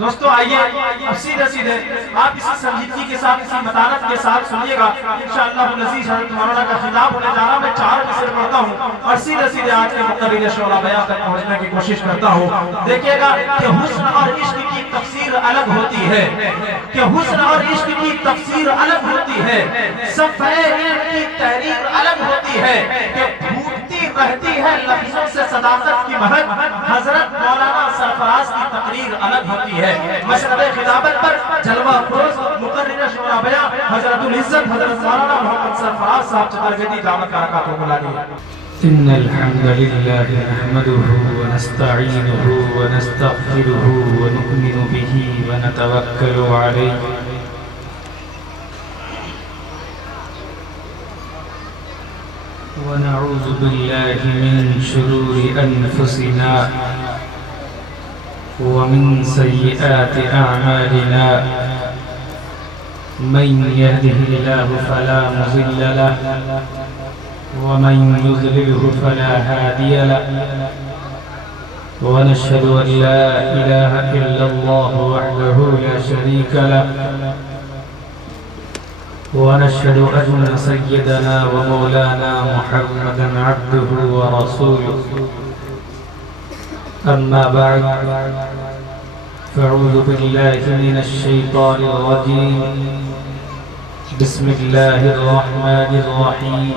دوستو آئیے اب سیدھے سیدھے آپ اسی سنجیدگی کے ساتھ اسی متانت کے ساتھ سنیے گا انشاءاللہ العزیز حضرت مولانا کا خطاب ہونے جا رہا میں 4 مصرع پڑھتا ہوں اور سیدھے سیدھے آج کے مقرر شعرا بیان تک پہنچنے کی کوشش کرتا ہوں. دیکھیے گا کہ حسن اور عشق کی تفسیر الگ ہوتی ہے کہ حسن اور عشق کی تفسیر الگ ہوتی ہے صفحے کی تحریر الگ ہوتی ہے کہ پھوٹتی رہتی ہے لفظوں سے صداقت کی مہک حضرت مولانا سرفراز کی تقریر الگ ہوتی ہے. مشرب خطابت پر جلوہ افروز مقرر شعرا بیان حضرت العزت حضرت مولانا محمد سرفراز صاحب چترگتی دعوت برکات کو بلا لیا. إن الحمد لله نحمده ونستعينه ونستغفره ونؤمن به ونتوكل عليه ونعوذ بالله من شرور أنفسنا ومن سيئات أعمالنا من يهده الله فلا مضل له ومن يضلله فلا هادي له ونشهد أن لا إله إلا الله وحده لا شريك له ونشهد أن سيدنا ومولانا محمدا عبده ورسوله. أما بعد فأعوذ بالله من الشيطان الرجيم. بسم الله الرحمن الرحيم.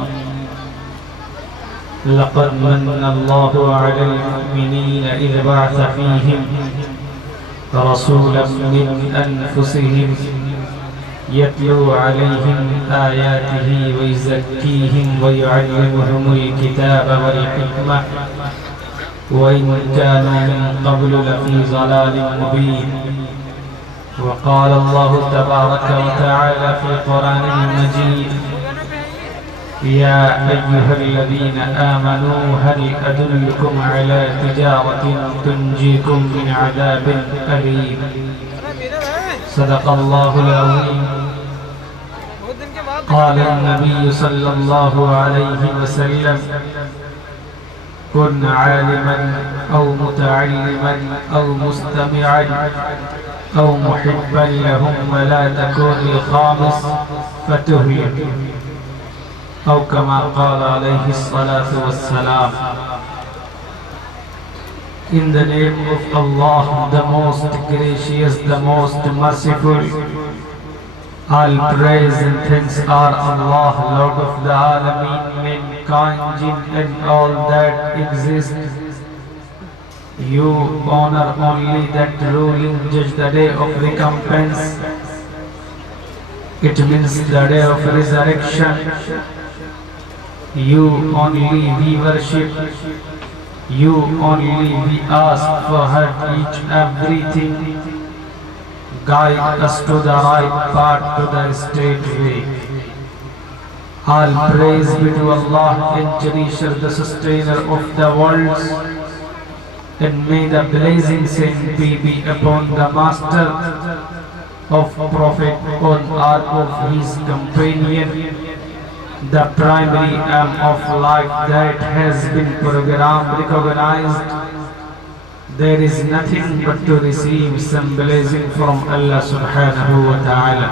لقد من الله على المؤمنين إذ بعث فيهم رسولا من أنفسهم يتلو عليهم آياته ويزكيهم ويعلمهم الكتاب والحكمة وإن كانوا من قبل لفي ضلال مبين. وقال الله تبارك وتعالى في القرآن المجيد يا أيها الذين آمنوا هل أدلكم على تجارة تنجيكم من عذاب أليم. صدق الله العظيم. قال النبي صلى الله عليه وسلم كن عالما أو متعلما أو مستمعا أو محبا لهم ولا تكن الخامس فتهلك أو كما قال عليه الصلاة والسلام. In the name of Allah, the most gracious, the most merciful, all praise and thanks are Allah, Lord of the Alameen, mankind, jinn and all that exists. You honor only that ruling judge, the day of recompense. It means the day of resurrection. You only we worship, you only we ask for her each everything. Guide us to the right path, to the straight way. All praise be to Allah and Cherisher, the sustainer of the worlds. And may the blessings and peace be upon the master of Prophet on earth of his companion, the primary aim of life that has been programmed, recognized. There is nothing but to receive some blessing from Allah subhanahu wa ta'ala.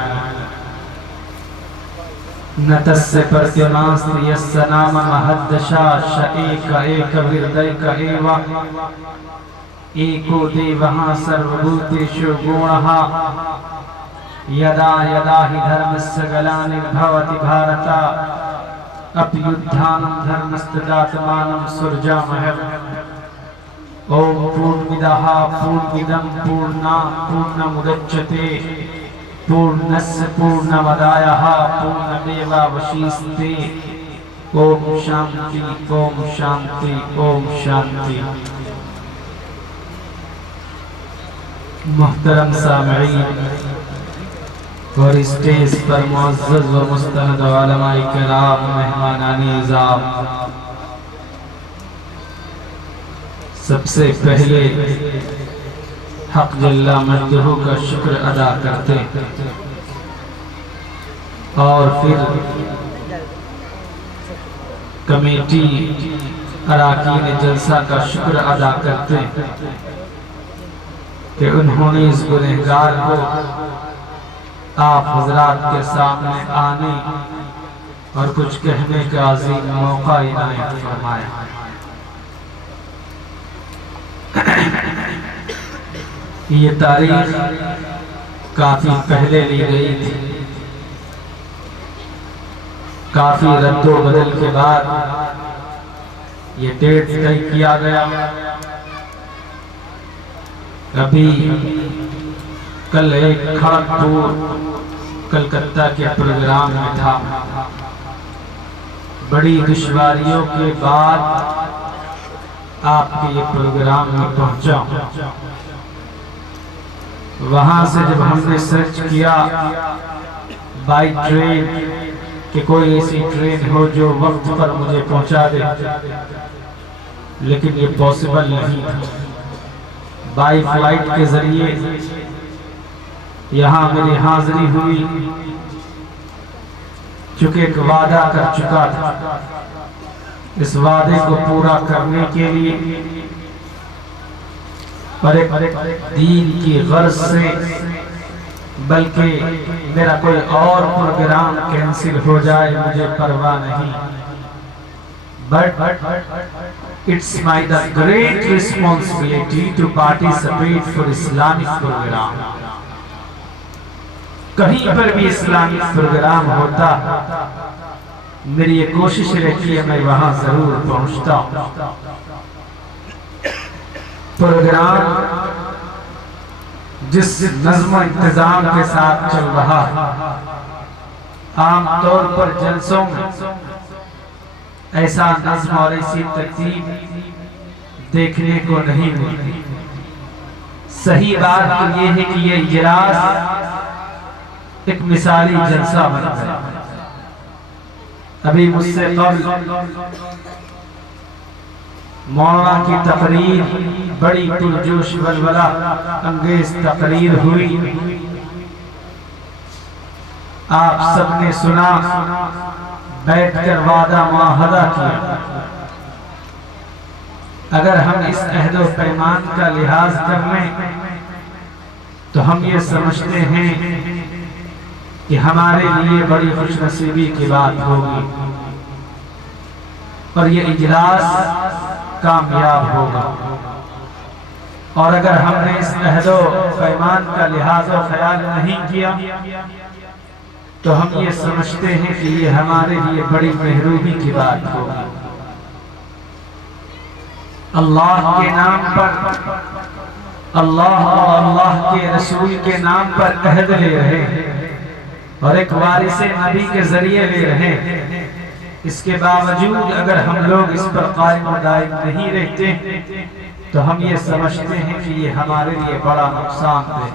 نتس پرتناست یسنام مہدشا شئیک ایک وردیک Eva eco دیوہاں سروبوتی شگوڑہا یدا یدا ہی دھرمسگلانی بھوتی بھارتا اپیدھانم دھرمستداتمانم سرجامہم. اوم پورنمدہا پورنمدم پورنا پورنمدچتے پورنس پورنمدایہ پورنمیواوشیستے. اوم شانتی اوم شانتی اوم شانتی. محترم سامعین اور stage پر معزز و مستند علماء کرام، مہمانان اعزام، سب سے پہلے حق جل مجدہ کا شکر ادا کرتے اور پھر کمیٹی اراکین جلسہ کا شکر ادا کرتے کہ انہوں نے اس گنہگار کو آپ حضرات کے سامنے آنے اور کچھ کہنے کا عظیم موقع عنایت فرمایا۔ یہ تاریخ کافی پہلے لی گئی تھی، کافی رد و بدل کے بعد یہ ڈیٹ طے کیا گیا۔ ابھی کل ایک کھڑگپور کلکتہ کے پروگرام میں تھا، بڑی دشواریوں کے بعد آپ کے یہ پروگرام میں پہنچا۔ وہاں سے جب ہم نے سرچ کیا بائی ٹرین کہ کوئی ایسی ٹرین ہو جو وقت پر مجھے پہنچا دے، لیکن یہ پاسبل نہیں تھا۔ بائی فلائٹ کے ذریعے یہاں میری حاضری ہوئی، چونکہ ایک وعدہ کر چکا تھا، اس وعدے کو پورا کرنے کے لیے اور ایک دین کی غرض سے، بلکہ میرا کوئی اور پروگرام کینسل ہو جائے مجھے پرواہ نہیں، but it's my the great responsibility to participate for Islamic program۔ کہیں پر بھی اسلامک پروگرام ہوتا میری یہ کوشش رہتی ہے میں وہاں ضرور پہنچتا ہوں۔ پروگرام جس نظم و انتظام کے ساتھ چل رہا، عام طور پر جلسوں میں ایسا نظم اور ایسی ترتیب دیکھنے کو نہیں ملتی۔ صحیح بات یہ ہے کہ یہ اجلاس ایک مثالی جلسہ بن گیا۔ ابھی مجھ سے قبل مولانا کی تقریر، بڑی پرجوش ولولہ انگیز تقریر ہوئی، آپ سب نے سنا، بیٹھ کر وعدہ معاہدہ کیا۔ اگر ہم اس عہد و پیمان کا لحاظ کر لیں تو ہم یہ سمجھتے ہیں کہ ہمارے لیے بڑی خوش نصیبی کی بات ہوگی اور یہ اجلاس کامیاب ہوگا۔ اور اگر ہم نے اس عہد و پیمان کا لحاظ و خیال نہیں کیا تو ہم یہ سمجھتے ہیں کہ یہ ہمارے لیے بڑی محرومی کی بات ہوگی۔ اللہ کے نام پر، اللہ اور اللہ کے رسول کے نام پر عہد لے رہے ہیں اور ایک وارث نبی کے ذریعے لے رہے ہیں، اس کے باوجود اگر ہم لوگ اس پر قائم و دائم نہیں رہتے تو ہم یہ سمجھتے ہیں کہ یہ ہمارے لیے بڑا نقصان ہے۔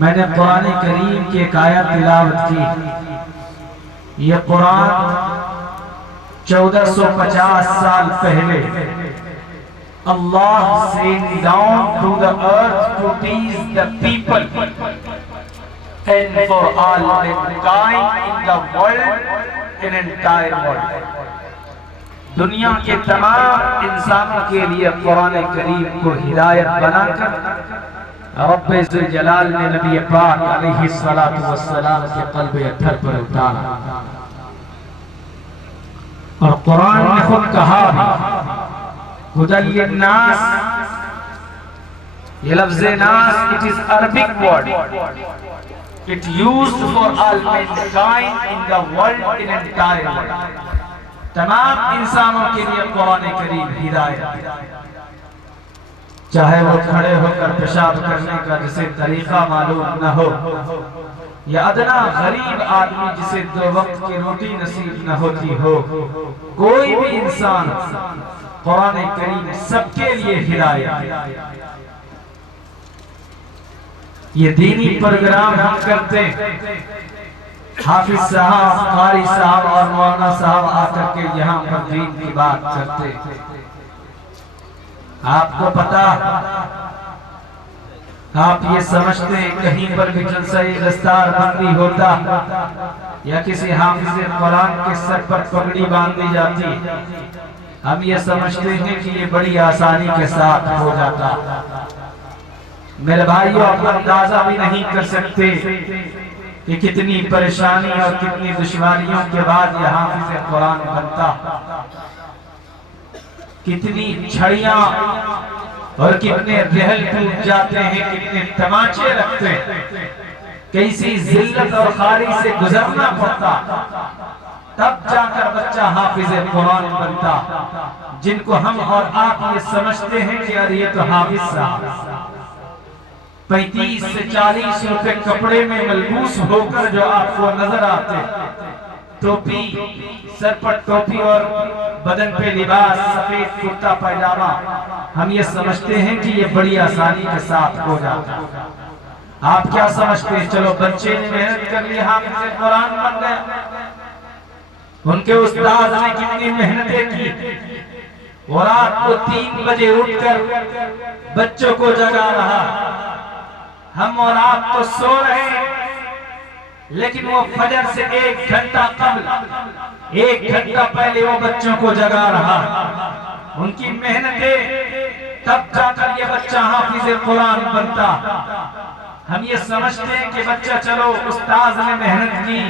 میں نے قرآن کریم کی ایک آیت تلاوت کی، یہ قرآن 1450 سال پہلے اللہ sent down to the earth to teach the people and for all mankind in the world, in entire world۔ دنیا کے تمام انسانوں کے لیے قرآن کریم کو ہدایت بنا کر رب ذوالجلال نے نبی پاک علیہ السلام کے قلب اطہر پر اتارا، اور قرآن نے خود کہا ہدی للناس، یہ لفظ ناس it is Arabic word، it used for all mankind in the world, in entire world۔ تمام انسانوں کے لیے قرآن کریم ہدایت، چاہے وہ کھڑے ہو کر پیشاب کرنے کا جسے طریقہ معلوم نہ ہو، یا ادنا غریب آدمی جسے 2 وقت کی روٹی نصیب نہ ہوتی ہو، کوئی بھی انسان، قرآن کریم سب کے لیے ہدایت۔ یہ دینی پروگرام ہم کرتے، حافظ صاحب، قاری صاحب اور مولانا صاحب آ کر کے یہاں پر دین کی بات کرتے، آپ کو پتا، آپ یہ سمجھتے ہیں کہیں پر بھی جلسہ دستار بندی ہوتا یا کسی حافظ قرآن کے سر پر پگڑی باندھی جاتی ہم یہ سمجھتے ہیں کہ یہ بڑی آسانی کے ساتھ ہو جاتا. میرے بھائیوں آپ اندازہ بھی نہیں کر سکتے کہ کتنی پریشانی اور کتنی دشواریوں کے بعد یہ حافظ قرآن بنتا. کتنی چھڑیاں اور کتنے رحل ٹوٹ جاتے ہیں، کتنے تماچے رکھتے ہیں، کیسی ذلت اور خاری سے گزرنا پڑتا، تب جا کر بچہ حافظ قرآن بنتا. جن کو ہم اور آپ یہ سمجھتے ہیں کہ یار یہ تو حافظ صاحب 35 سے 40 روپے کپڑے میں ملبوس ہو کر جو آپ کو نظر آتے، ٹوپی، سر پر ٹوپی اور بدن پہ لباس، سفید کرتا پائجامہ، ہم یہ سمجھتے ہیں کہ یہ بڑی آسانی کے ساتھ ہو جاتا. آپ کیا سمجھتے ہیں؟ چلو بچے نے محنت کر لی، حافظ قرآن بن گیا. ان کے استاد نے کتنی محنتیں کی، اور رات کو 3 بجے اٹھ کر بچوں کو جگا رہا. ہم اور آپ تو سو رہے ہیں، لیکن وہ فجر سے 1 گھنٹہ قبل، 1 گھنٹہ پہلے وہ بچوں کو جگا رہا. ان کی محنتیں، تب جا کر یہ بچہ حافظ قرآن بنتا. ہم یہ سمجھتے ہیں کہ بچہ چلو استاذ نے محنت کی،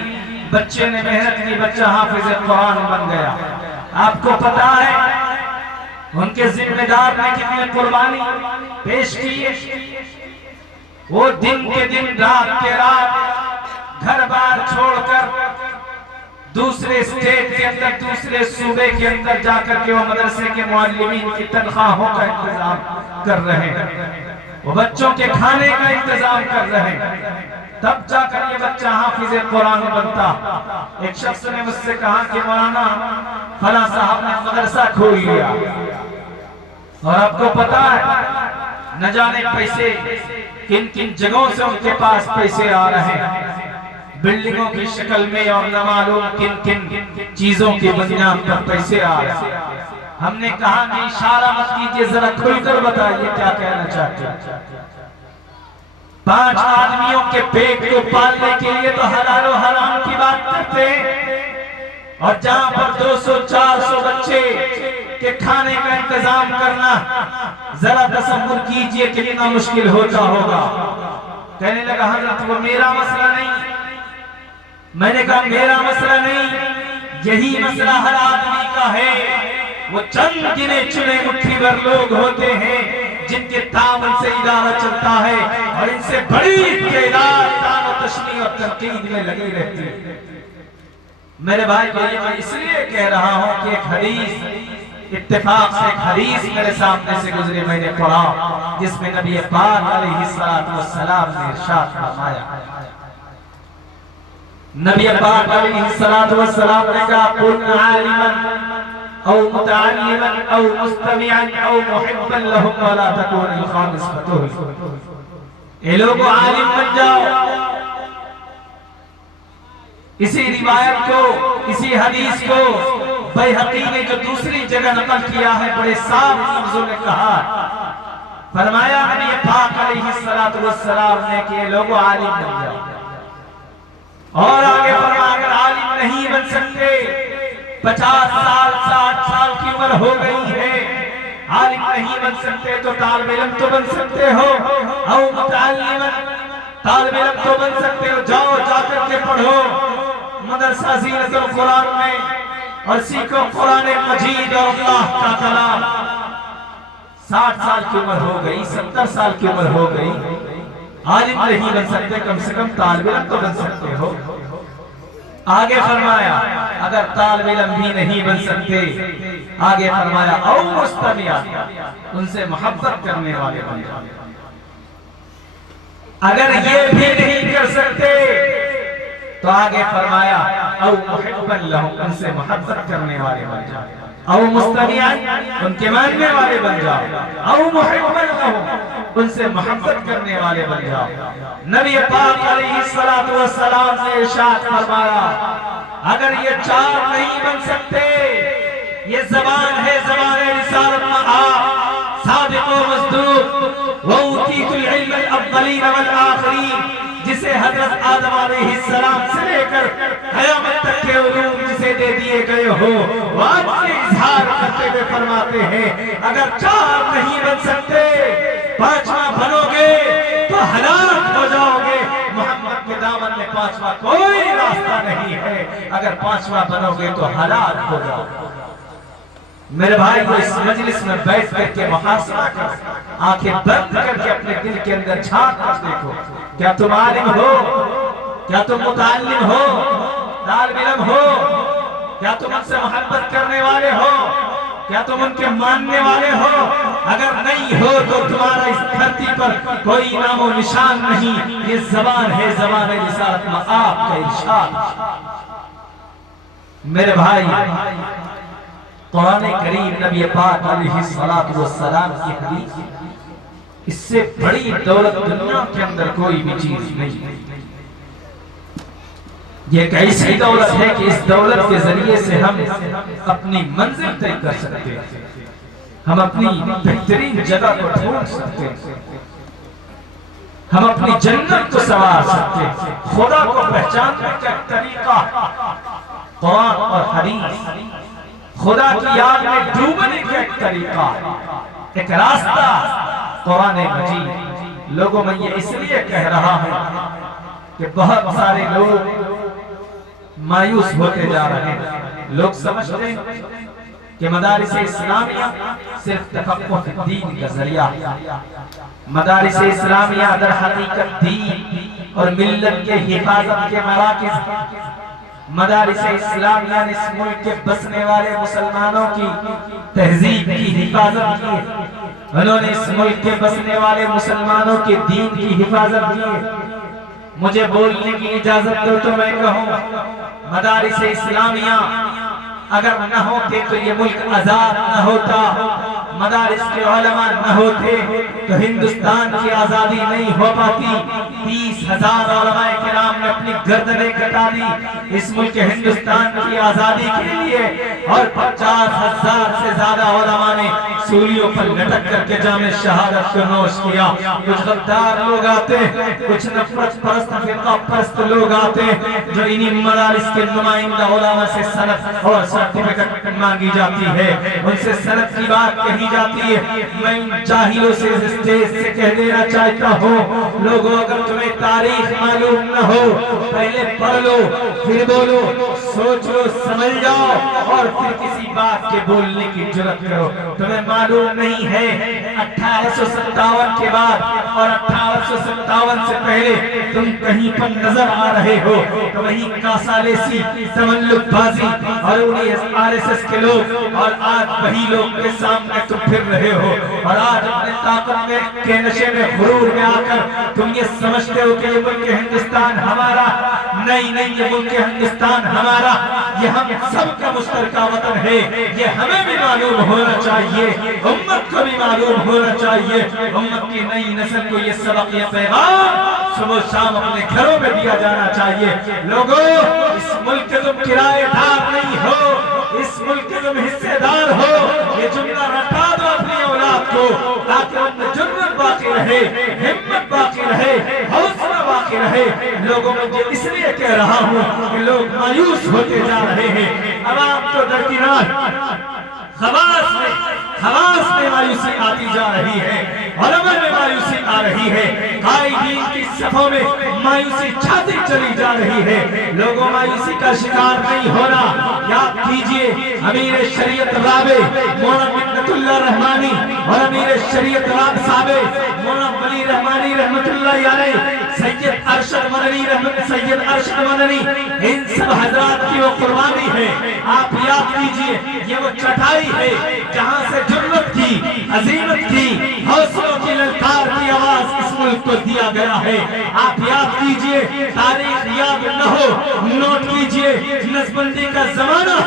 بچے نے محنت کی، بچہ حافظ قرآن بن گیا. آپ کو پتا ہے ان کے ذمہ دار نے کتنی قربانی پیش کی ہے. وہ دن کے دن، رات کے رات گھر بار چھوڑ کر دوسرے اسٹیٹ کے اندر، دوسرے صوبے کے اندر جا کر کے وہ مدرسے کے معلمین کی تنخواہوں کا انتظام کر رہے ہیں، وہ بچوں کے کھانے کا انتظام کر رہے ہیں. تب جا کر یہ بچہ حافظ قرآن بنتا. ایک شخص نے مجھ سے کہا کہ مولانا فلاں صاحب نے مدرسہ کھول لیا، اور آپ کو پتا ہے نہ جانے پیسے کن کن جگہوں سے ان کے پاس پیسے آ رہے ہیں، بلڈنگوں کی شکل میں، اور نہ معلوم کن کن چیزوں کی بنیاد پر پیسے آ رہے ہیں. ہم نے کہا کہ اشارہ مت کیجئے، ذرا کھل کر بتائیے کیا کہنا چاہتے ہیں. 5 آدمیوں کے پیٹ کو پالنے کے لیے تو حلال و حرام کی بات کرتے ہیں، اور جہاں پر 200-400 بچے کے کھانے کا انتظام کرنا، ذرا تصور کیجئے کتنا مشکل ہوتا ہوگا. کہنے لگا حضرت وہ میرا مسئلہ نہیں. میں نے کہا میرا مسئلہ نہیں، یہی مسئلہ ہر آدمی کا ہے. وہ چند گنے چنے مٹھی بھر لوگ ہوتے ہیں جن کے تعاون سے ادارہ چلتا ہے، اور ان سے بڑی تعداد تان و تشنیع اور تنقید میں لگی رہتی ہے. میرے بھائی میں اس لیے کہہ رہا ہوں کہ ایک حدیث، اتفاق سے ایک حدیث میرے سامنے سے گزری، میں نے پڑھا، جس میں نبی پاک علیہ السلام نے ارشاد فرمایا. نبی پاک علیہ السلام نے کہا کن عالما او متعلما او مستمعا او محبا لهم ولا تكون الخامسة. اے لوگو عالم بن جاؤ. اسی روایت کو، اسی حدیث کو بیہقی نے جو دوسری جگہ نقل کیا ہے بڑے صاف لفظوں میں کہا، فرمایا نبی پاک علیہ السلام نے کہ لوگوں عالم بن جاؤ. اور آگے فرمایا اگر عالم نہیں بن سکتے، 50 سال 60 سال کی عمر ہو گئی ہے، عالم نہیں بن سکتے تو طالب علم تو بن سکتے ہو، او متعلما، طالب علم تو بن سکتے ہو، جاؤ جا کر کے پڑھو مدرسہ زینت القرآن میں، اور سیکھو قرآن مجید اور اللہ کا کلام. 60 سال کی عمر ہو گئی، 70 سال کی عمر ہو گئی، عالم نہیں بن سکتے، کم سے کم طالب علم تو بن سکتے ہو. آگے فرمایا اگر طالب علم بھی نہیں بن سکتے، آگے فرمایا او مستمع، ان سے محبت کرنے والے بن جاؤ. اگر یہ بھی نہیں کر سکتے تو آگے فرمایا او محبا لهم، ان سے محبت کرنے والے بن جاؤ. او مستمعا، ان کے ماننے والے بن جاؤ. او محبا لهم، ان سے محبت کرنے والے بن جاؤ. نبی پاک علیہ السلام نے ارشاد فرمایا اگر یہ 4 نہیں بن سکتے، یہ زبان ہے، زبان رسالت صادق و مصدوق، وَأُوتِيتُ الْعِلْمَ الْأَوَّلِينَ وَالْآخِرِينَ، جس جسے حضرت آدم علیہ السلام سے لے کر قیامت تک کے علوم جسے دے دیے گئے ہو، وہ آج سے اظہار کرتے ہوئے فرماتے ہیں اگر 4 نہیں بن سکتے، 5واں بنو گے تو ہلاک ہو جاؤ گے۔ محمد کے دامن میں 5واں کوئی راستہ نہیں ہے، اگر 5واں بنو گے تو ہلاک ہو جاؤ گے۔ میرے بھائی کو اس مجلس میں بیٹھ کر کے محاسبہ کر، آنکھیں بند کر کے اپنے دل کے اندر جھانک کر دیکھو، کیا تم عالم ہو؟ کیا تم متعلم ہو؟ طالب علم ہو؟ کیا تم ان سے محبت کرنے والے ہو؟ کیا تم ان کے ماننے والے ہو؟ اگر نہیں ہو تو تمہارا اس دھرتی پر کوئی نام و نشان نہیں۔ یہ زبان ہے، زبان رسالت میں آپ کا ارشاد۔ میرے بھائی، قرآن کریم نبی پاک علیہ السلام کی حدیث، اس سے بڑی دولت دنیا کے اندر کوئی بھی چیز نہیں۔ یہ ایک ایسی دولت ہے کہ اس دولت کے ذریعے سے ہم اپنی منزل طے کر سکتے ہیں، ہم اپنی بہترین جگہ کو ڈھونڈ سکتے ہیں، ہم اپنی جنت کو سنوار سکتے ہیں۔ خدا کو پہچاننے کا طریقہ قرآن اور حدیث، خدا کی یاد میں ڈوبنے کا ایک طریقہ، ایک راستہ قرآن مجید۔ لوگوں میں یہ اس لیے کہہ رہا ہوں کہ بہت سارے لوگ مایوس ہوتے جا رہے ہیں۔ لوگ سمجھتے ہیں کہ مدارس اسلامیہ صرف تفقہ فی الدین کا ذریعہ، مدارس اسلامیہ در حقیقت دین اور ملت کے حفاظت کے مراکز۔ مدارس اسلامیہ نے اس ملک کے بسنے والے مسلمانوں کی تہذیب کی حفاظت کی، انہوں نے اس ملک کے بسنے والے مسلمانوں کے دین کی حفاظت کی۔ مجھے بولنے کی اجازت دو تو میں کہوں، مدارس اسلامیہ اگر نہ ہوتے تو یہ ملک آزاد نہ ہوتا، مدارس کے علماء نہ ہوتے تو ہندوستان کی آزادی نہیں ہو پاتی۔ 30,000 علماء کرام نے اپنی گردنیں کٹا دی اس ملک ہندوستان کی آزادی کے لیے، اور 50,000 سے زیادہ علماء نے سولیوں پر لٹک کر کے جام شہادت کو نوش کیا۔ کچھ غدار لوگ آتے، کچھ نفرت پرست فرقہ پرست لوگ آتے جو انہی مدارس کے نمائندہ علماء سے سند اور سرٹیفکیٹ مانگی جاتی ہے، ان سے سند کی بات کہی جاتی ہے۔ میں ان جاہلوں سے اسٹیج سے کہہ دینا چاہتا ہوں، لوگوں اگر تمہیں تاریخ معلوم نہ ہو پہلے پڑھ لو پھر بولو، سوچ لو سمجھ جاؤ اور پھر کسی بات کے بولنے کی جرات کرو۔ تمہیں معلوم نہیں ہے 1857 کے بعد اور 1857 سے پہلے تم کہیں پر نظر آ رہے ہو تو وہیں کاسالیسی، تملک بازی اور انہی RSS کے لوگ، اور آج وہی لوگ کے سامنے تم پھر رہے ہو، اور آج اپنے طاقت میں کے نشے میں غرور میں آ کر تم یہ سمجھتے ہو کہ یہ ملک ہندوستان ہمارا نہیں، یہ ملک ہندوستان ہمارا، یہ ہم سب کا مشترکہ وطن ہے۔ یہ ہمیں بھی معلوم ہونا چاہیے، امت کو بھی معلوم ہونا چاہیے، امت کی نئی نسل کو یہ سبق، یہ پیغام صبح شام اپنے گھروں میں دیا جانا چاہیے۔ لوگوں، اس ملک کے تم کرائے دار نہیں ہو، اس ملک کے تم حصے دار ہو۔ یہ جملہ رٹا دو اپنی اولاد کو تاکہ ان میں جرأت باقی رہے، ہمت باقی رہے، حوصلہ باقی رہے۔ لوگوں میں یہ اس لیے کہہ رہا ہوں کہ لوگ مایوس ہوتے جا رہے ہیں، عوام کو درکنار، خواص میں مایوسی آتی جا رہی ہے، علماء میں مایوسی آ رہی ہے، قائدین کی صفوں میں مایوسی چھاتی چلی جا رہی ہے۔ لوگوں مایوسی کا شکار نہیں ہونا۔ یاد کیجئے امیر شریعت رابع مولانا منت اللہ رحمانی اور امیر شریعت رابع صاحب مولانا ولی رحمانی رحمت اللہ علیہ، سید ارشد مدنی، ان سب حضرات کی وہ قربانی ہے۔ آپ یاد کیجئے یہ وہ چٹائی ہے جہاں سے جرأت کی، عظیمت کی، حوصلوں کی للکار کی آواز اس ملک کو دیا گیا ہے۔ آپ یاد کیجئے، تاریخ یاد نہ ہو نوٹ کیجئے، نسبندی کا زمانہ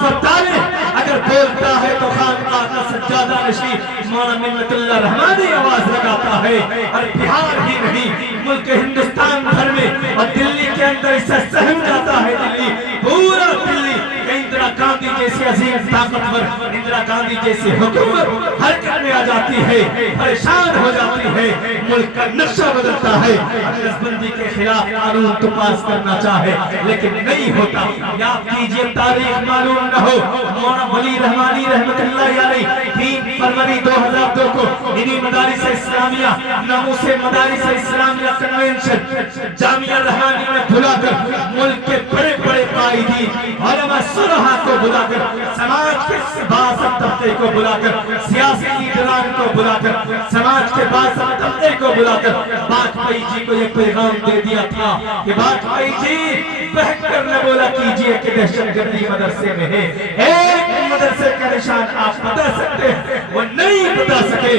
فتاوی اگر بولتا ہے تو خانقاہ کا سجادہ نشین مولانا منت اللہ رحمانی آواز لگاتا ہے، اور بہار ہی نہیں ملک ہندوستان بھر میں اور دلی کے اندر اسے سہم جاتا ہے۔ دلی، پورا دلی، اندرا گاندھی جیسی عظیم طاقتور، اندرا گاندھی جیسی حکومت حرکت میں آ آ جاتی ہے، پریشان ہو جاتی ہے، ملک کا نقشہ بدلتا ہے، نسبندی کے خلاف قانون تو پاس کرنا چاہے لیکن نہیں ہوتا۔ یاد کیجئے تاریخ معلوم نہ ہو، مولانا ولی رحمانی رحمت اللہ علیہ 3 فروری 2002 کو انہی مدارس اسلامیہ ناموس مدارس اسلامیہ کنونشن جامعہ رحمانی میں بلا کر ملک کے بڑے بڑے قائدین علماء صلحاء کو بلا کر سماج کے باعث طبقے کو بلا کر سیاسی لیڈران کو بلا کر سماج کے باعث طبقے کو بلا کر واجپئی جی کو یہ پیغام دے دیا تھا کہ واجپئی جی بہت کر نہ بولا کیجئے کہ دہشت گردی مدرسے میں ہے، ایک مدرسے کا نشان آپ بتا سکتے ہیں، وہ نہیں بتا سکے۔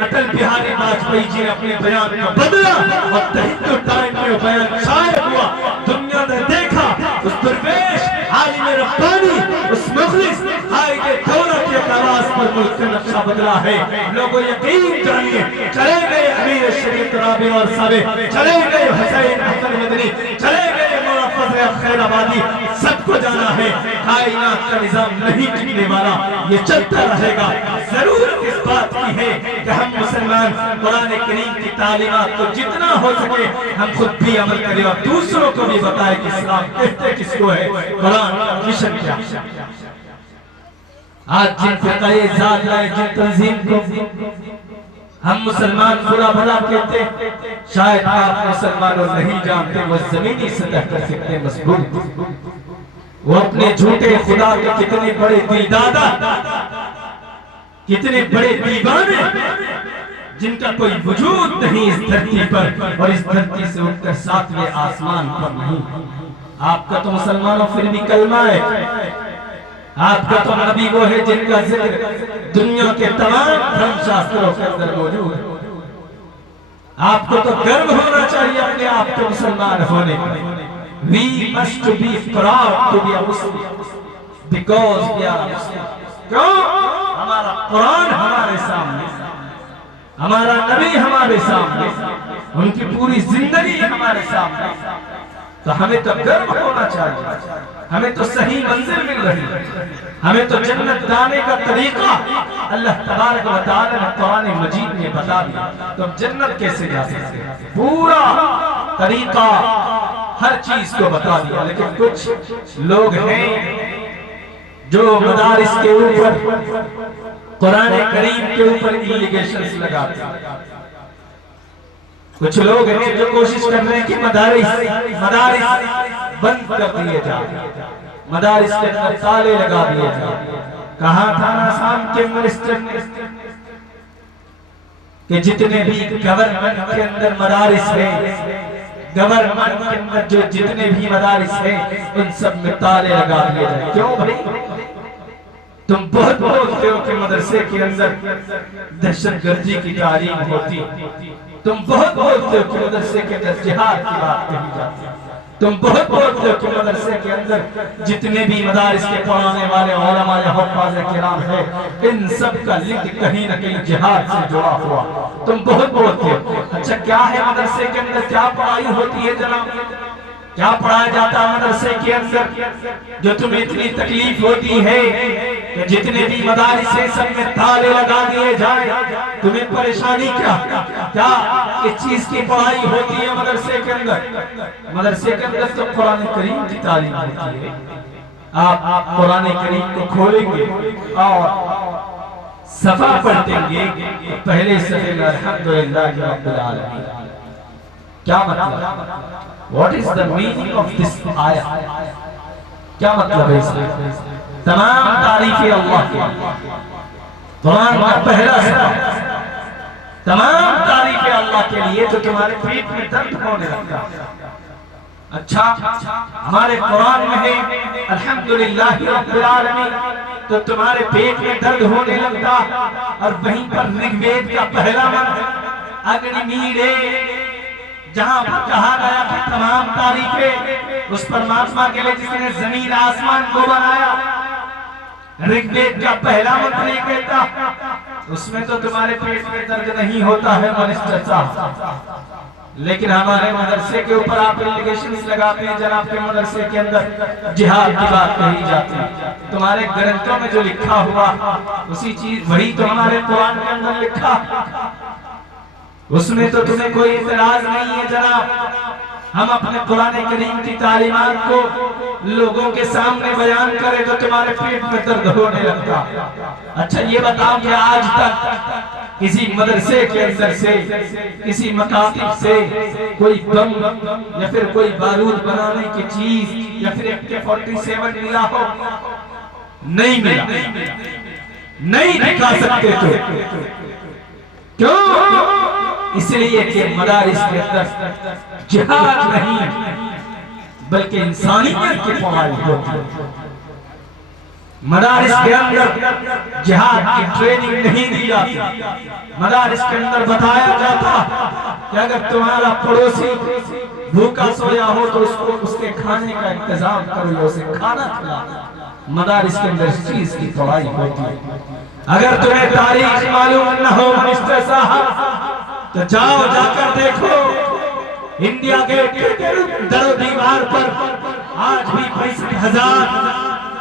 اٹل بہاری واجپئی جی نے اپنے بیان کو بدلا اور تہندو ٹائم میں وہ بیان شائع ہوا، دنیا نے دیکھا اس درویش عالم ربانی اس مخلص قائد دولہ کے آواز پر ملک کا نقشہ بدلا ہے۔ لوگوں یقین جانیے، چلے گئے امیر شریف رابع اور صاحب، چلے گئے حسین حسن مدنی، چلے گئے مولانا فضل خیر آبادی، سب کو جانا ہے کائنات کا نظام نہیں ٹکنے والا، یہ چلتا رہے گا۔ ضرورت اس بات کی ہے کہ ہم مسلمان قرآن کریم کی تعلیمات کو جتنا ہو سکے ہم خود بھی عمل کریں اور دوسروں کو بھی بتائیں کہ اسلام کہتے کس کو ہے، قرآن کا مشن کیا۔ آج جن فرقۂ ذات لائے جن تنظیم کو ہم مسلمان برا بھلا کہتے، شاید آپ مسلمانوں نہیں جانتے وہ زمینی سطح پر کتنے مضبوط، وہ اپنے جھوٹے خدا کے کتنے بڑے دل دادا، کتنے بڑے دیوانے جن کا کوئی وجود نہیں اس دھرتی پر اور اس دھرتی سے اٹھ کر 7ویں آسمان پر نہیں۔ آپ کا تو مسلمانوں پھر بھی کلمہ ہے، آپ کا تو نبی وہ ہے جن کا ذکر دنیا کے تمام دھرم شاستروں کے اندر موجود ہے۔ آپ کو تو گرو ہونا چاہیے اپنے آپ کو مسلمان ہونے پر۔ We must be proud to be a Muslim because we are Muslim۔ کیوں؟ ہمارا قرآن ہمارے سامنے، ہمارا نبی ہمارے سامنے، ان کی پوری زندگی ہمارے سامنے، تو ہمیں تو گرو ہونا چاہیے، ہمیں تو صحیح منزل مل رہی ہے، ہمیں تو جنت جانے کا طریقہ اللہ تبارک و تعالی نے قرآن مجید میں بتا دیا، تو ہم جنت کیسے جا سکتے ہیں؟ پورا طریقہ ہر چیز کو بتا دیا، لیکن کچھ لوگ ہیں جو مدارس کے اوپر قرآن کریم کے اوپر ایلیگیشنز لگاتے ہیں، کچھ لوگ ہیں جو کوشش کر رہے ہیں کہ مدارس بند کر دیے جائیں، مدارس کے اندر تالے لگا دیے جائیں۔ کہاں تھا آسام کے منسٹر نے کہ جتنے بھی گورنمنٹ کے اندر مدارس ہیں، گورنمنٹ کے اندر جو جتنے بھی مدارس ہیں ان سب میں تالے لگا دیے جائیں۔ کیوں بھائی؟ تم بہت بولتے ہو کہ مدرسے کے اندر دہشت گردی کی تعلیم ہوتی، تم بہت بولتے ہو کہ مدرسے کے اندر جہاد کی بات کہی جاتی، تم بہت بولتے ہو کہ مدرسے کے اندر جتنے بھی مدارس کے پڑھانے والے علماء یا حفاظ کرام ہیں ان سب کا لنک کہیں نہ کہیں جہاد سے جڑا ہوا، تم بہت بولتے ہو۔ اچھا کیا ہے مدرسے کے اندر، کیا پڑھائی ہوتی ہے جناب؟ کیا پڑھایا جاتا ہے مدرسے کے اندر جو تمہیں اتنی تکلیف ہوتی ہے کہ جتنے بھی مدارس ہیں سب میں تالے لگا دیے جائیں؟ تمہیں پریشانی کیا اس چیز کی پڑھائی ہوتی ہے مدرسے کے اندر؟ مدرسے کے اندر تو قرآن کریم کی تعلیم ہوتی ہے۔ آپ قرآن کریم کو کھولیں گے اور صفحہ پڑھیں گے، پہلے صفحے میں الحمدللہ رب العالمین، کیا مطلب؟ What is the meaning of this ayah؟ کیا مطلب ہے اس میں؟ تمام تعریفیں اللہ کی، قرآن کا پہلا صفحہ، تمام تعریفیں اللہ کے لیے جو تمہارے پیٹ میں درد ہونے لگتا۔ اچھا ہمارے قرآن میں ہے الحمدللہ رب العالمین، تو تمہارے پیٹ میں درد ہونے لگتا، اور وہیں پر رگ وید کا پہلا منتر اگنی میڑے جہاں پر کہا گیا کہ تمام تعریفیں اس پرماتما کے لیے جس نے زمین آسمان کو بنایا، رگ وید کا پہلا منتر یہ کہتا، اس میں تو تمہارے پیٹ میں درد نہیں ہوتا ہے منسٹر صاحب، لیکن ہمارے مدرسے کے اوپر آپ ایلیگیشنز لگاتے ہیں جناب کے مدرسے کے اندر جہاد کی بات کہی جاتی ہے. تمہارے گرنتھوں میں جو لکھا ہوا اسی چیز وہی تو ہمارے قرآن کے اندر لکھا, اس میں تو تمہیں کوئی اعتراض نہیں ہے جناب. ہم اپنے قرآن کریم کی تعلیمات کو لوگوں کے سامنے بیان کریں تو تمہارے پیٹ میں درد ہونے لگتا. اچھا یہ بتاؤ کہ آج تک کسی مدرسے کے اندر سے کسی مکاتب سے کوئی بم یا پھر کوئی بارود بنانے کی چیز یا پھر AK-47 ملا ہو؟ نہیں ملا. نہیں دکھا سکتے تو کیوں؟ اس لیے کہ مدارس کے اندر جہاد نہیں بلکہ انسانیت کی پڑھائی ہوتی ہے. مدارس کے اندر جہاد کی ٹریننگ نہیں دی جاتی. مدارس کے اندر بتایا جاتا کہ اگر تمہارا پڑوسی بھوکا سویا ہو تو اس کے کھانے کا انتظام کرو یا اسے کھانا کھلانا. مدارس کے اندر اس چیز کی پڑھائی ہوتی ہے. اگر تمہیں تاریخ معلوم نہ ہو منسٹر صاحب تو جاؤ جا کر دیکھو انڈیا گیٹ کے در و دیوار پر آج بھی 65,000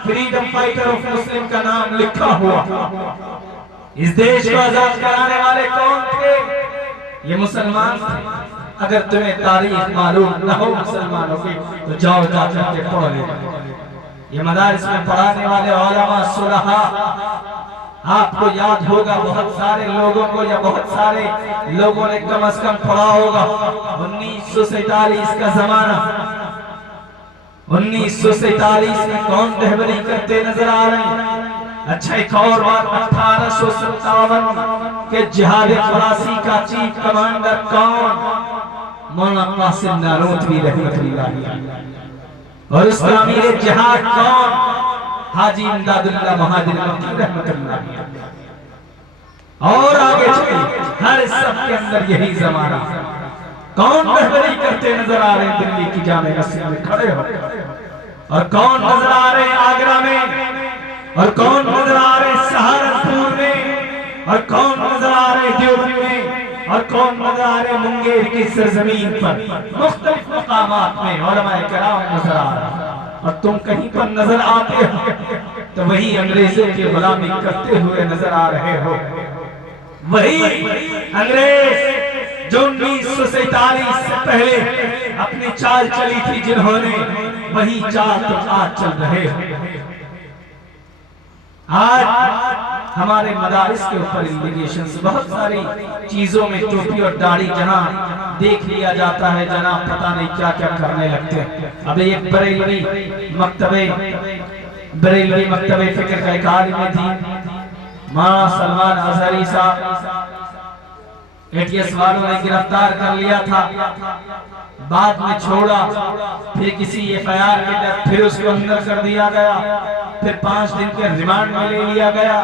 فریڈم فائٹر آف مسلم کا نام لکھا ہوا. اس دیش کو آزاد کرانے والے کون تھے؟ یہ مسلمان تھے. اگر تمہیں تاریخ معلوم نہ ہو مسلمانوں کی تو جاؤ جا کر کے پڑھ لے. یہ مدارس میں پڑھانے والے علماء صلحاء آپ کو یاد ہوگا بہت سارے لوگوں کو یا بہت سارے لوگوں نے کم از کم پڑھا ہوگا 1947 کا زمانہ. 1947 میں کون رہبری کرتے نظر آ رہے ہیں؟ اچھا ایک اور بات 1857 کے جہاد فراسی کا چیف کمانڈر کون؟ مولانا قاسم نانوتوی رحمۃ اللہ علیہ. اور اس کا امیر جہاد کون؟ حاجی امداد اللہ مہاجر مکی رحمۃ اللہ علیہ. اور آگے چلیے ہر سب کے اندر یہی زمانہ. کون رہبری کرتے نظر آ رہے ہیں دلی کی جامع مسجد میں کھڑے ہو؟ اور کون نظر آ رہے ہیں آگرہ میں؟ اور کون نظر آ رہے ہیں سہارنپور میں؟ اور کون نظر آ رہے ہیں دیوبند میں؟ اور کون نظر آ رہے ہیں منگیر کی سرزمین پر؟ مختلف مقامات میں علماء کرام نظر آ رہے ہیں. اور تم کہیں پر نظر آتے ہو تو وہی انگریزوں کی غلامی کرتے ہوئے نظر آ رہے ہو. وہی انگریز جو 1947 سے پہلے اپنی چال چلی تھی جنہوں نے وہی چال تم آج چل رہے ہو. آج ہمارے مدارس کے اوپر انڈیگیشنز بہت ساری چیزوں میں ٹوپی اور داڑھی جہاں دیکھ لیا جاتا ہے جناب پتہ نہیں کیا کیا کرنے لگتے ہیں. اب ایک بریلوی مکتبہ فکر کا ایک عالم دین مولانا سلمان اظہری صاحب ATS والوں نے گرفتار کر لیا تھا, بعد میں چھوڑا, پھر کسی FIR کے تحت پھر اس کو اندر کر دیا گیا, پھر 5 دن کے ریمانڈ میں لے لیا گیا.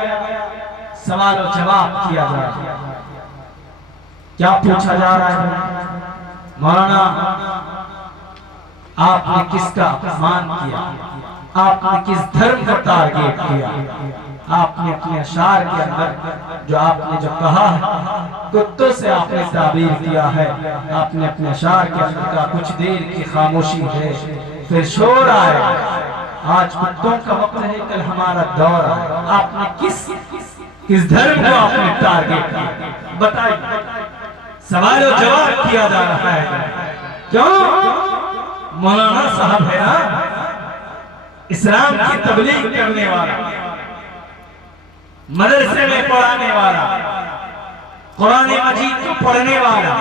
سوال و جواب کیا جا رہا ہے. کیا پوچھا جا رہا ہے؟ مولانا آپ نے کس کا اپمان کیا؟ آپ نے کس دھرم کا ٹارگیٹ کیا؟ آپ نے اپنے اشعار کے اندر جو آپ نے جو کہا ہے کتوں سے آپ نے تعبیر کیا ہے. آپ نے اپنے اشعار کے اندر کہا کچھ دیر کی خاموشی ہے پھر شور آئے. آج کتوں کا وقت ہے کل ہمارا دور ہے. آپ نے کس دھرم کو آپ نے ٹارگیٹ کیا؟ بتائیے. سوال و جواب کیا جا رہا ہے. کیوں؟ مولانا صاحب ہے نا اسلام کی تبلیغ کرنے والا, مدرسے میں پڑھانے والا, قرآن مجید کو پڑھنے والا.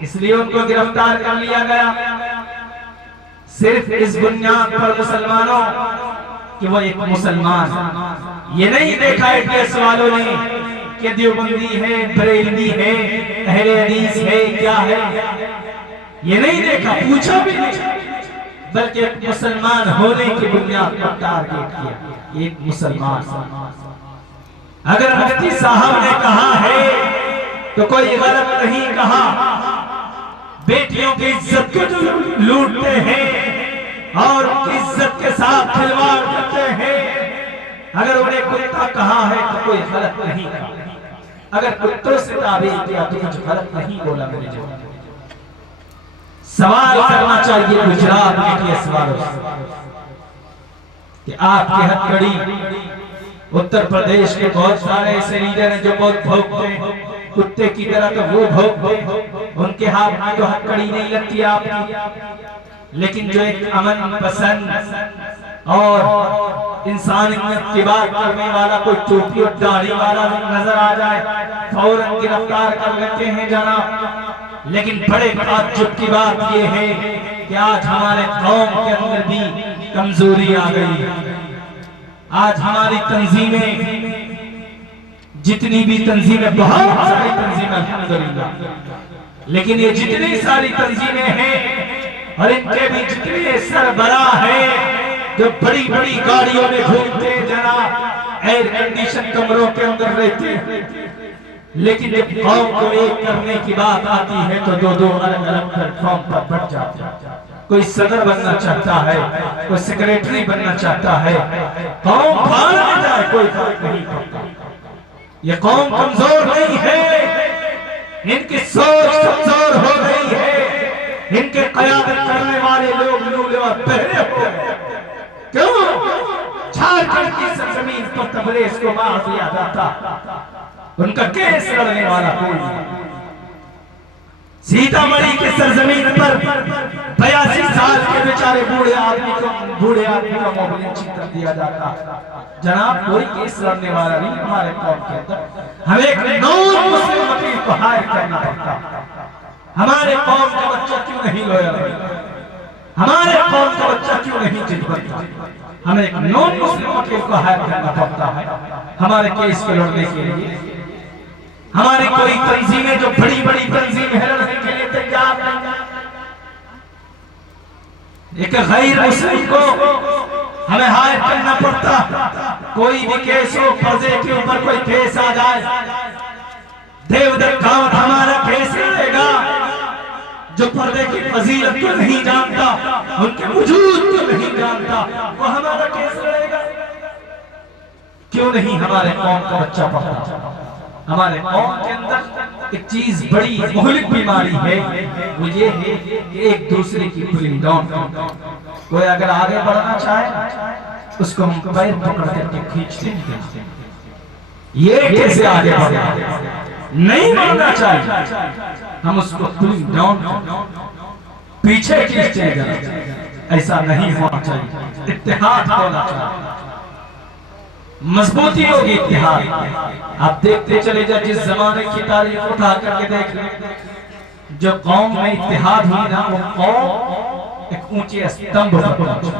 اس لیے ان کو گرفتار کر لیا گیا صرف اس بنیاد پر مسلمانوں کہ وہ ایک مسلمان. یہ نہیں دیکھا ATS والوں نے کہ دیوبندی ہے, بریلوی ہے, اہل حدیث ہے, کیا ہے. یہ نہیں دیکھا, پوچھا بھی نہیں, بلکہ ایک مسلمان ہونے کی بنیاد پر ٹارگیٹ کیا. ایک مسلمان. اگر مفتی صاحب نے کہا ہے تو کوئی غلط نہیں کہا. بیٹیوں کی عزت کو جو لوٹتے ہیں اور عزت کے ساتھ کھلواڑ کرتے ہیں, اگر انہیں کتا کہا ہے تو کوئی غلط نہیں کہا. اگر کتوں سے تعبیر کیا تو کچھ غلط نہیں بولا میرے جو. سوال کرنا چاہیے گجرات میں کے سوالوں سے کہ آپ کی ہتھکڑی اتر پردیش کے بہت سارے ایسے لیڈر ہیں جو بہت بھوکتے ہیں کتے کی طرح، تو وہ بھوکتے ہیں، ان کے ہاتھ میں تو ہتھکڑی نہیں لگتی آپ کی، لیکن جو ایک امن پسند اور انسانیت کی بات کرنے والا کوئی ٹوپی اور داڑھی والا نظر آ جائے فوراً گرفتار کر لیتے ہیں جناب۔ لیکن بڑے تعجب کی بات یہ ہے کہ آج ہمارے قوم کے اندر بھی کمزوری آ گئی۔ آج ہماری تنظیمیں، جتنی بھی تنظیمیں، بہت ساری تنظیمیں الحمدللہ، لیکن یہ جتنی ساری تنظیمیں ہیں اور ان کے بھی جتنے سربراہ ہیں جو بڑی بڑی گاڑیوں میں گھومتے ہیں جناب، ایئر کنڈیشن کمروں کے اندر رہتے ہیں، لیکن جب قوم کو ایک کرنے کی بات آتی ہے تو دو دو الگ الگ پلیٹ فارم پر بٹ جاتے ہیں۔ کوئی صدر بننا چاہتا ہے، کوئی سیکریٹری بننا چاہتا ہے، قوم بھاڑ میں جائے کوئی فرق نہیں پڑتا۔ یہ قوم کمزور نہیں ہے، ان کی سوچ کمزور ہو گئی ہے، ان کے قیادت کرنے والے لوگ لولے اور بہرے ہو گئے۔ کیوں؟ جھارکھنڈ کی سرزمین پر تبریز کو مار دیا جاتا، ان کا کیس لڑنے والا کوئی نہیں۔ سیتامڑھی کی سرزمین پر 82 سال کے بیچارے بوڑھے آدمی کو موبلنچی کر دیا جاتا، جناب کوئی کیس لڑنے والا نہیں ہمارے قوم کے اندر۔ ہمیں ایک نون مسلم وکیل کو ہائر کرنا پڑتا۔ ہمارے قوم کا بچہ کیوں نہیں لویل ہے؟ ہمارے قوم کا بچہ کیوں نہیں جد بنتا؟ ہمیں ایک نون مسلم وکیل کو ہائر کرنا پڑتا ہے ہمارے کیس کو لڑنے کے لیے۔ ہماری کوئی تنظیمیں جو بڑی بڑی تنظیم ہے لڑنے کے لیے تیار نہیں، ایک غیر مسلم کو ہمیں ہائر کرنا پڑتا۔ کوئی بھی کیس ہو، پردے کے اوپر کوئی کیس آ جائے، دیودت کاوت ہمارا کیس لڑے گا۔ جو پردے کی فضیلت کو نہیں جانتا، ان کے وجود کو نہیں جانتا، وہ ہمارا کیس لڑے گا۔ کیوں نہیں ہمارے قوم کا بچہ پڑھتا؟ ہمارے قوم کے اندر ایک چیز بڑی مہلک بیماری ہے، وہ یہ ہے کہ ایک دوسرے کی پلنگ ڈاؤن۔ کوئی اگر آگے بڑھنا چاہے اس کو ہم پیر پکڑ کر کے کھینچتے ہیں، یہ کیسے آگے بڑھنا؟ نہیں بڑھنا چاہیے، ہم اس کو پلنگ ڈاؤن پیچھے کھینچتے ہیں۔ ایسا نہیں ہونا چاہیے، اتحاد ہونا چاہیے، مضبوطی ہوگی اتحاد۔ آپ دیکھتے چلے جائے، جس زمانے کی تاریخ اٹھا کر کے دیکھ لیں، جو قوم میں اتحاد ہوئی نا، وہ قوم ایک اونچے استمب پر پہنچی،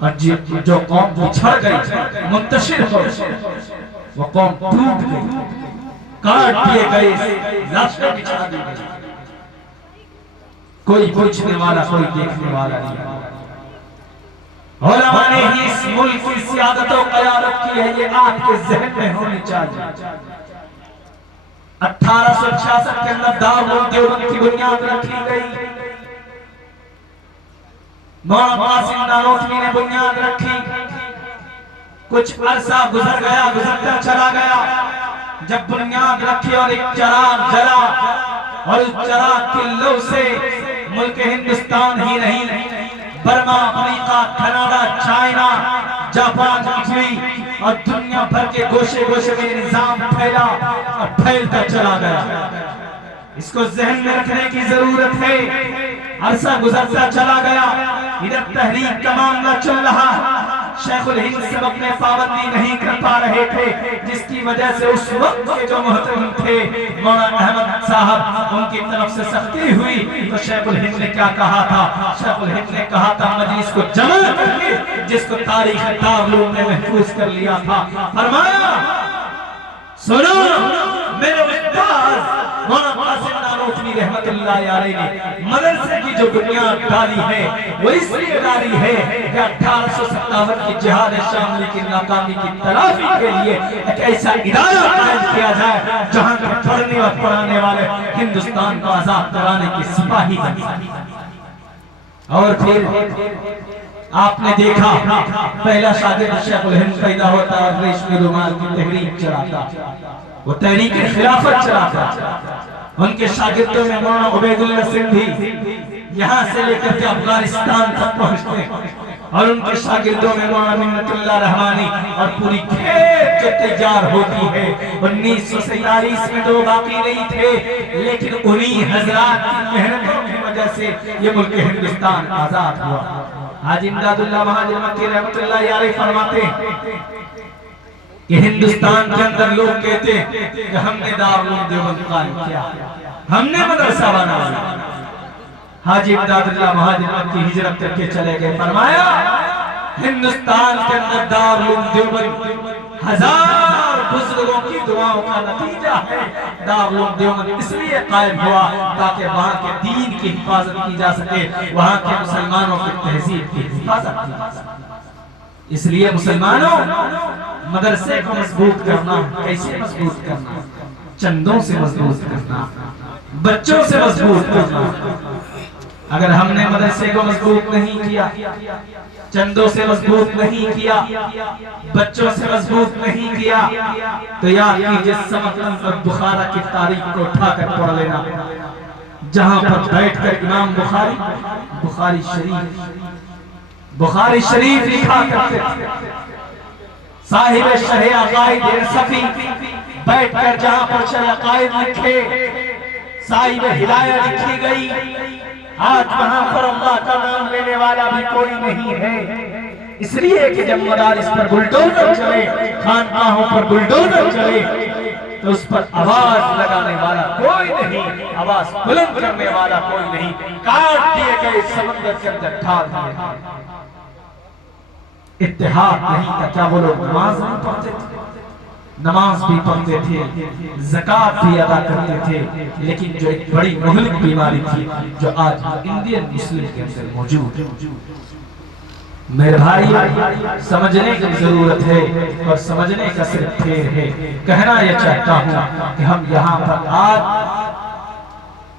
اور جو قوم پچھڑ گئی، منتشر ہو گئی، وہ قوم ٹوٹ گئی، کاٹ دیے گئے، لاشیں بچھا دی گئی، کوئی پوچھنے والا، کوئی دیکھنے والا نہیں۔ علماء نے ہی اس ملک کی سیادت و قیادت کی ہے، یہ آپ کے ذہن میں ہونی چاہیے۔ 1866 کے اندر دارالعلوم دیوبند کی بنیاد رکھی گئی، مولانا قاسم نانوتوی نے بنیاد رکھی۔ کچھ عرصہ گزر گیا، گزرتا چلا گیا، جب بنیاد رکھی اور ایک چراغ جلا، اور اس چراغ کی لو سے ملک ہندوستان ہی نہیں، برما، افریقہ، کینیڈا، چائنا، جاپان، اٹلی اور دنیا بھر کے گوشے گوشے میں نظام پھیلا اور پھیلتا چلا گیا۔ اس کو ذہن میں رکھنے کی ضرورت ہے۔ عرصہ گزرتا چلا گیا، ادھر تحریک کا معاملہ چل رہا، شیخ الہند سے اپنے پابندی نہیں کر پا رہے تھے، جس کی وجہ سے اس وقت کے جو محترم تھے مولانا احمد صاحب، ان کی طرف سے سختی ہوئی تو شیخ الہند نے کیا کہا تھا؟ شیخ الہند نے کہا تھا مجلس کو جمع کر کے، جس کو تاریخ دارالعلوم نے محفوظ کر لیا تھا، فرمایا سنو میرے استاد مولانا قاسم نانوتوی رحمت اللہ علیہ نے مدرسے کی جو بنیاد ڈالی ہے، وہ اس لیے ڈالی ہے کہ 1857 کی جہاد شاملی کی ناکامی کی تلافی کے لیے ایک ایسا ادارہ قائم کیا جائے جہاں کے پڑھنے اور پڑھانے والے ہندوستان کو آزاد کرانے کی سپاہی بن۔ اور پھر آپ نے دیکھا پہلا شاگرد شیخ الہند پیدا ہوتا اور ریشمی رومال کی تحریک چلاتا، وہ تحریک خلافت چلاتا۔ ان کے شاگردوں میں مولانا عبید اللہ سندھی، یہاں سے لے کر کے افغانستان تک پہنچتے ہیں اور ان کے شاگردوں میں مولانا منت اللہ رحمانی اور پوری کھیت جو تیار ہوتی ہے 1947 میں تو باقی نہیں تھے لیکن انہی حضرات کی محنتوں کی وجہ سے یہ ملک ہندوستان آزاد ہوا۔ حاجی امداد اللہ مہاجر مکی رحمت اللہ علیہ فرماتے ہیں کہ ہندوستان کے اندر لوگ کہتے ہیں کہ ہم نے دارالعلوم دیوبند قائم کیا، ہم نے مدرسہ بنایا۔ حاجی امداد اللہ مہاجر مکی ہجرت کر کے چلے گئے، فرمایا ہندوستان کے اندر دارالعلوم دیوبند ہزار بزرگوں کی دعاؤں کا نتیجہ ہے۔ دارالعلوم دیوبند اس لیے قائم ہوا تاکہ وہاں کے دین کی حفاظت کی جا سکے، وہاں کے مسلمانوں کی تہذیب کی حفاظت کی جا سکے۔ اس لیے مسلمانوں مدرسے کو مضبوط کرنا، کیسے مضبوط کرنا؟ چندوں سے مضبوط کرنا، بچوں سے مضبوط کرنا۔ اگر ہم نے مدرسے کو مضبوط نہیں کیا، چندوں سے مضبوط نہیں کیا، بچوں سے مضبوط نہیں کیا، تو یاد کیجئے سمرقند اور بخارا کی تاریخ کو اٹھا کر پڑھ لینا، جہاں پر بیٹھ کر امام بخاری شریف لکھا کرتے تھے۔ صاحب شرح عقائد انصفی بیٹھ کر جہاں پر شرح عقائد لکھے، صاحب ہدایہ لکھی گئی، آج وہاں پر اللہ کا نام لینے والا بھی کوئی نہیں ہے۔ اس لیے کہ جب مدارس پر بلڈوزر چلے، خانقاہوں پر بلڈوزر چلے، تو اس پر آواز لگانے والا کوئی نہیں، آواز بلند کرنے والا کوئی نہیں، کاٹ دیے گئے سمندر کے اندر ڈال دیے گئے۔ اتحاد نہیں تھا، کیا وہ لوگ نماز نہیں پڑھتے تھے؟ نماز بھی پڑھتے تھے، زکوٰۃ بھی ادا کرتے تھے، لیکن جو ایک بڑی مہلک بیماری تھی جو آج انڈین مسلم کے اندر موجود ہے، میرے بھائی سمجھنے کی ضرورت ہے اور سمجھنے کا صرف پھیر ہے۔ کہنا یہ چاہتا ہوں کہ ہم یہاں پر آج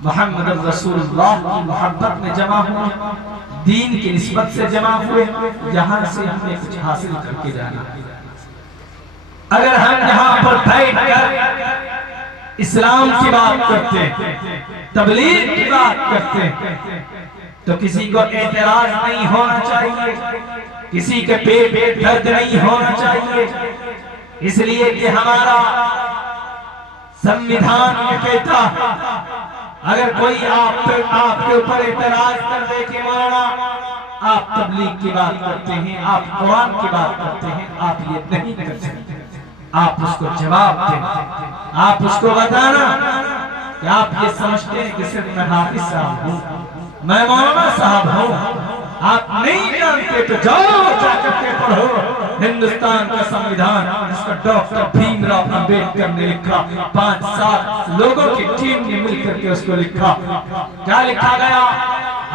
محمد رسول اللہ کی محبت میں جمع ہوئے، دین کی نسبت سے جمع ہوئے، یہاں سے ہم نے کچھ حاصل کر کے جانا۔ اگر ہم یہاں پر بیٹھ کر اسلام کی بات کرتے ہیں، تبلیغ کی بات کرتے ہیں، تو کسی کو اعتراض نہیں ہونا چاہیے، کسی کے پیٹ میں درد نہیں ہونا چاہیے، اس لیے کہ ہمارا سمویدھان یہ کہتا اگر کوئی آپ کے اوپر اعتراض کر دے کہ مولانا آپ تبلیغ کی بات کرتے ہیں، آپ قرآن کی بات کرتے ہیں، آپ یہ نہیں کر سکتے، آپ اس کو جواب دیں، آپ اس کو بتانا کہ آپ یہ سمجھتے ہیں کہ صرف میں حافظ صاحب ہوں، میں مولانا صاحب ہوں، آپ نہیں جانتے تو جاؤ جا کر کے پڑھو ہندوستان کا سمویدھان جس کا ڈاکٹر بھیم راؤ امبیڈکر نے لکھا، 5-7 لوگوں کی ٹیم نے مل کر کے اس کو لکھا۔ کیا لکھا گیا؟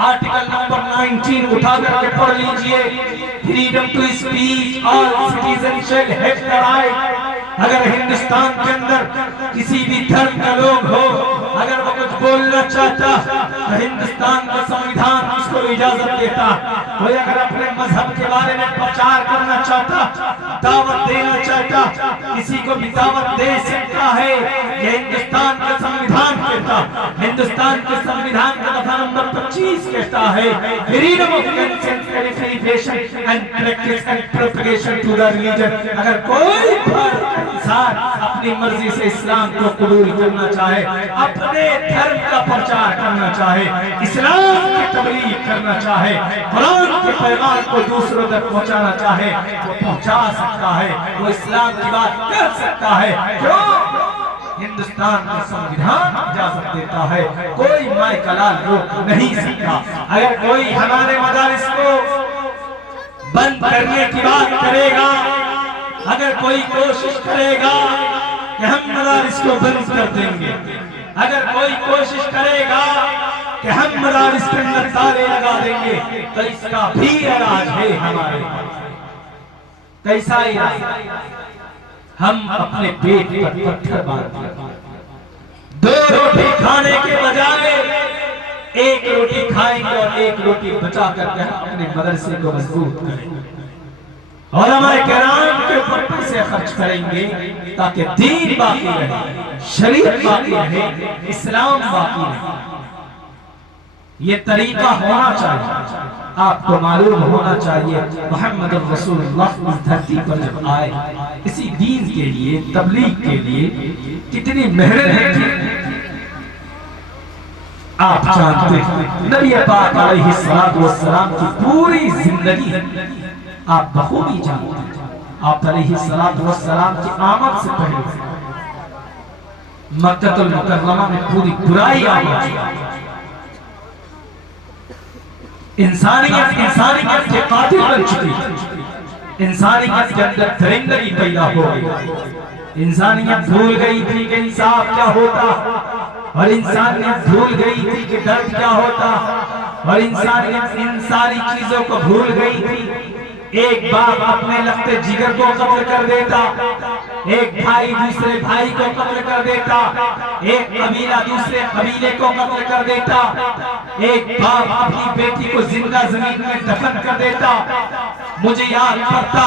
آرٹیکل نمبر 19 اٹھا کر کے پڑھ لیجئے، freedom to speech, all citizen shall have the right. اگر ہندوستان کے اندر کسی بھی دھرم کا لوگ ہو، اگر وہ کچھ بولنا چاہتا تو ہندوستان کا سمویدھان اس کو اجازت دیتا۔ کوئی اگر اپنے مذہب کے بارے میں پرچار کرنا چاہتا، دعوت دینا چاہتا، کسی کو بھی دعوت دے سکتا ہے، یہ ہندوستان کا سمویدھان کہتا۔ ہندوستان کے سمویدھان کا دفعہ نمبر 25 کہتا ہے freedom of conscience, manifestation and practice and propagation to the religion۔ اگر کوئی انسان اپنی مرضی سے اسلام کو قبول کرنا چاہے، اپنے دھرم کا پرچار کرنا چاہے، اسلام کی تبلیغ کرنا چاہے، قرآن کے پیغام کو دوسروں تک پہنچانا چاہے، وہ پہنچا سکتا ہے، وہ اسلام کی بات کر سکتا ہے۔ کیوں؟ ہندوستان کا سمویدھان اجازت دیتا ہے، کوئی مائے کلال روک نہیں سکتا۔ اگر کوئی ہمارے مدارس کو بند کرنے کی بات کرے گا، اگر کوئی کوشش کرے گا کہ ہم مدارس کو بند کر دیں گے، اگر کوئی کوشش کرے گا کہ ہم مدارس کے اندر تالے لگا دیں گے، تو اس کا بھی علاج ہے ہمارے پاس۔ کیسا علاج؟ ہم اپنے پیٹ پر پتھر باندھ کر 2 روٹی کھانے کے بجائے 1 روٹی کھائیں گے اور 1 روٹی بچا کر کے ہم اپنے مدرسے کو مضبوط کریں گے، علماء کرام کے اوپر پیسے خرچ کریں گے تاکہ دین باقی رہے، شریعت باقی رہے، اسلام باقی رہے۔ یہ طریقہ ہونا چاہیے، آپ کو معلوم ہونا چاہیے محمد رسول اللہ اس دھرتی پر جب آئے اسی دین کے لیے، تبلیغ کے لیے کتنی محنت کی آپ جانتے ہیں۔ نبی پاک علیہ السلام کی پوری زندگی آپ بخوبی جانتے ہیں۔ آپ علیہ السلام کی آمد سے پہلے مکہ المکرمہ میں پوری برائی آئی، انسانیت کے قاتل بن چکی، انسانیت کے اندر درندگی پیدا ہو گئی، انسانیت بھول گئی تھی کہ انصاف کیا ہوتا، اور انسانیت بھول گئی تھی کہ درد کیا ہوتا، اور انسانیت ان ساری چیزوں کو بھول گئی تھی۔ ایک باپ اپنے لختے جگر کو قتل کر دیتا، ایک بھائی دوسرے بھائی کو قتل کر دیتا، ایک قبیلہ دوسرے قبیلے کو قتل کر دیتا، ایک باپ اپنی بیٹی کو زندہ زمین میں دفن کر دیتا۔ مجھے یاد پڑتا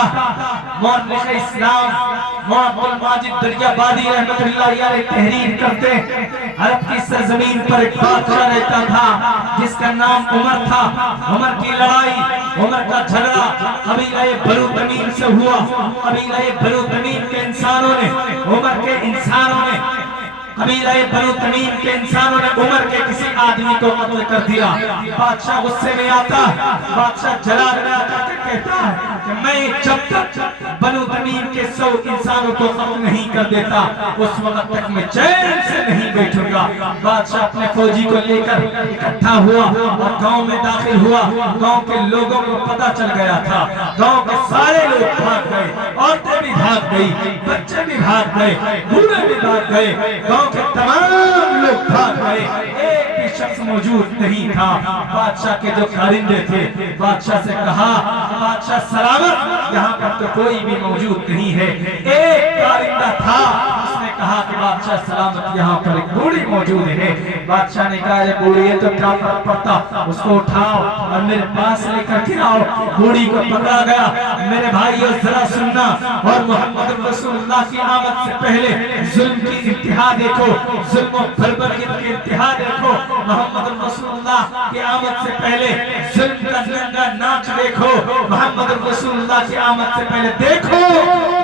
مورخ اسلام مولانا عبدالماجد دریابادی رحمت اللہ علیہ تحریر کرتے، عرب کی سرزمین پر ایک بادشاہ رہتا تھا جس کا نام عمر تھا۔ عمر کی لڑائی، عمر کا جھگڑا قبیلہ بنو تمیم سے ہوا۔ قبیلہ بنو تمیم کے انسانوں نے، عمر کے انسانوں نے، قبیلہ بنو تمیم کے انسانوں نے عمر کے کسی آدمی کو قتل کر دیا۔ بادشاہ غصے میں آتا، بادشاہ جلال میں آتا کہتا ہے کہ میں جب تک بنو تمیم کے 100 انسانوں کو قتل نہیں کر دیتا اس وقت تک میں چین سے نہیں بیٹھوں گا۔ بادشاہ اپنے فوجی کو لے کر اکٹھا ہوا اور گاؤں میں داخل ہوا۔ گاؤں کے لوگوں کو پتہ چل گیا تھا، گاؤں کے سارے لوگ بھاگ گئے، عورتیں بھی بھاگ گئی، بچے بھی بھاگ گئے، بوڑھے بھی بھاگ گئے، گاؤں کے تمام لوگ بھاگ گئے، ایک بھی شخص موجود نہیں تھا۔ بادشاہ کے جو کارندے تھے بادشاہ سے کہا بادشاہ سلامت، یہاں پر تو کوئی بھی موجود نہیں ہے۔ ایک کارندہ تھا، اس نے کہا کہ بادشاہ سلامت یہاں پر ایک بوڑھی موجود ہے۔ بادشاہ نے کہا یہ بوڑھی ہے تو کیا فرق پڑتا، اس کو اٹھاؤ اور میرے پاس لے کر کے آؤ۔ بوڑھی کو پکڑا گیا۔ میرے بھائیو ذرا سننا، اور محمد رسول اللہ کی آمد سے پہلے ظلم کی انتہا دیکھو، ظلم و بربریت کی انتہا دیکھو۔ محمد رسول اللہ کی آمد سے پہلے ظلم کا ننگا ناچ دیکھو۔ محمد رسول اللہ کی آمد سے پہلے دیکھو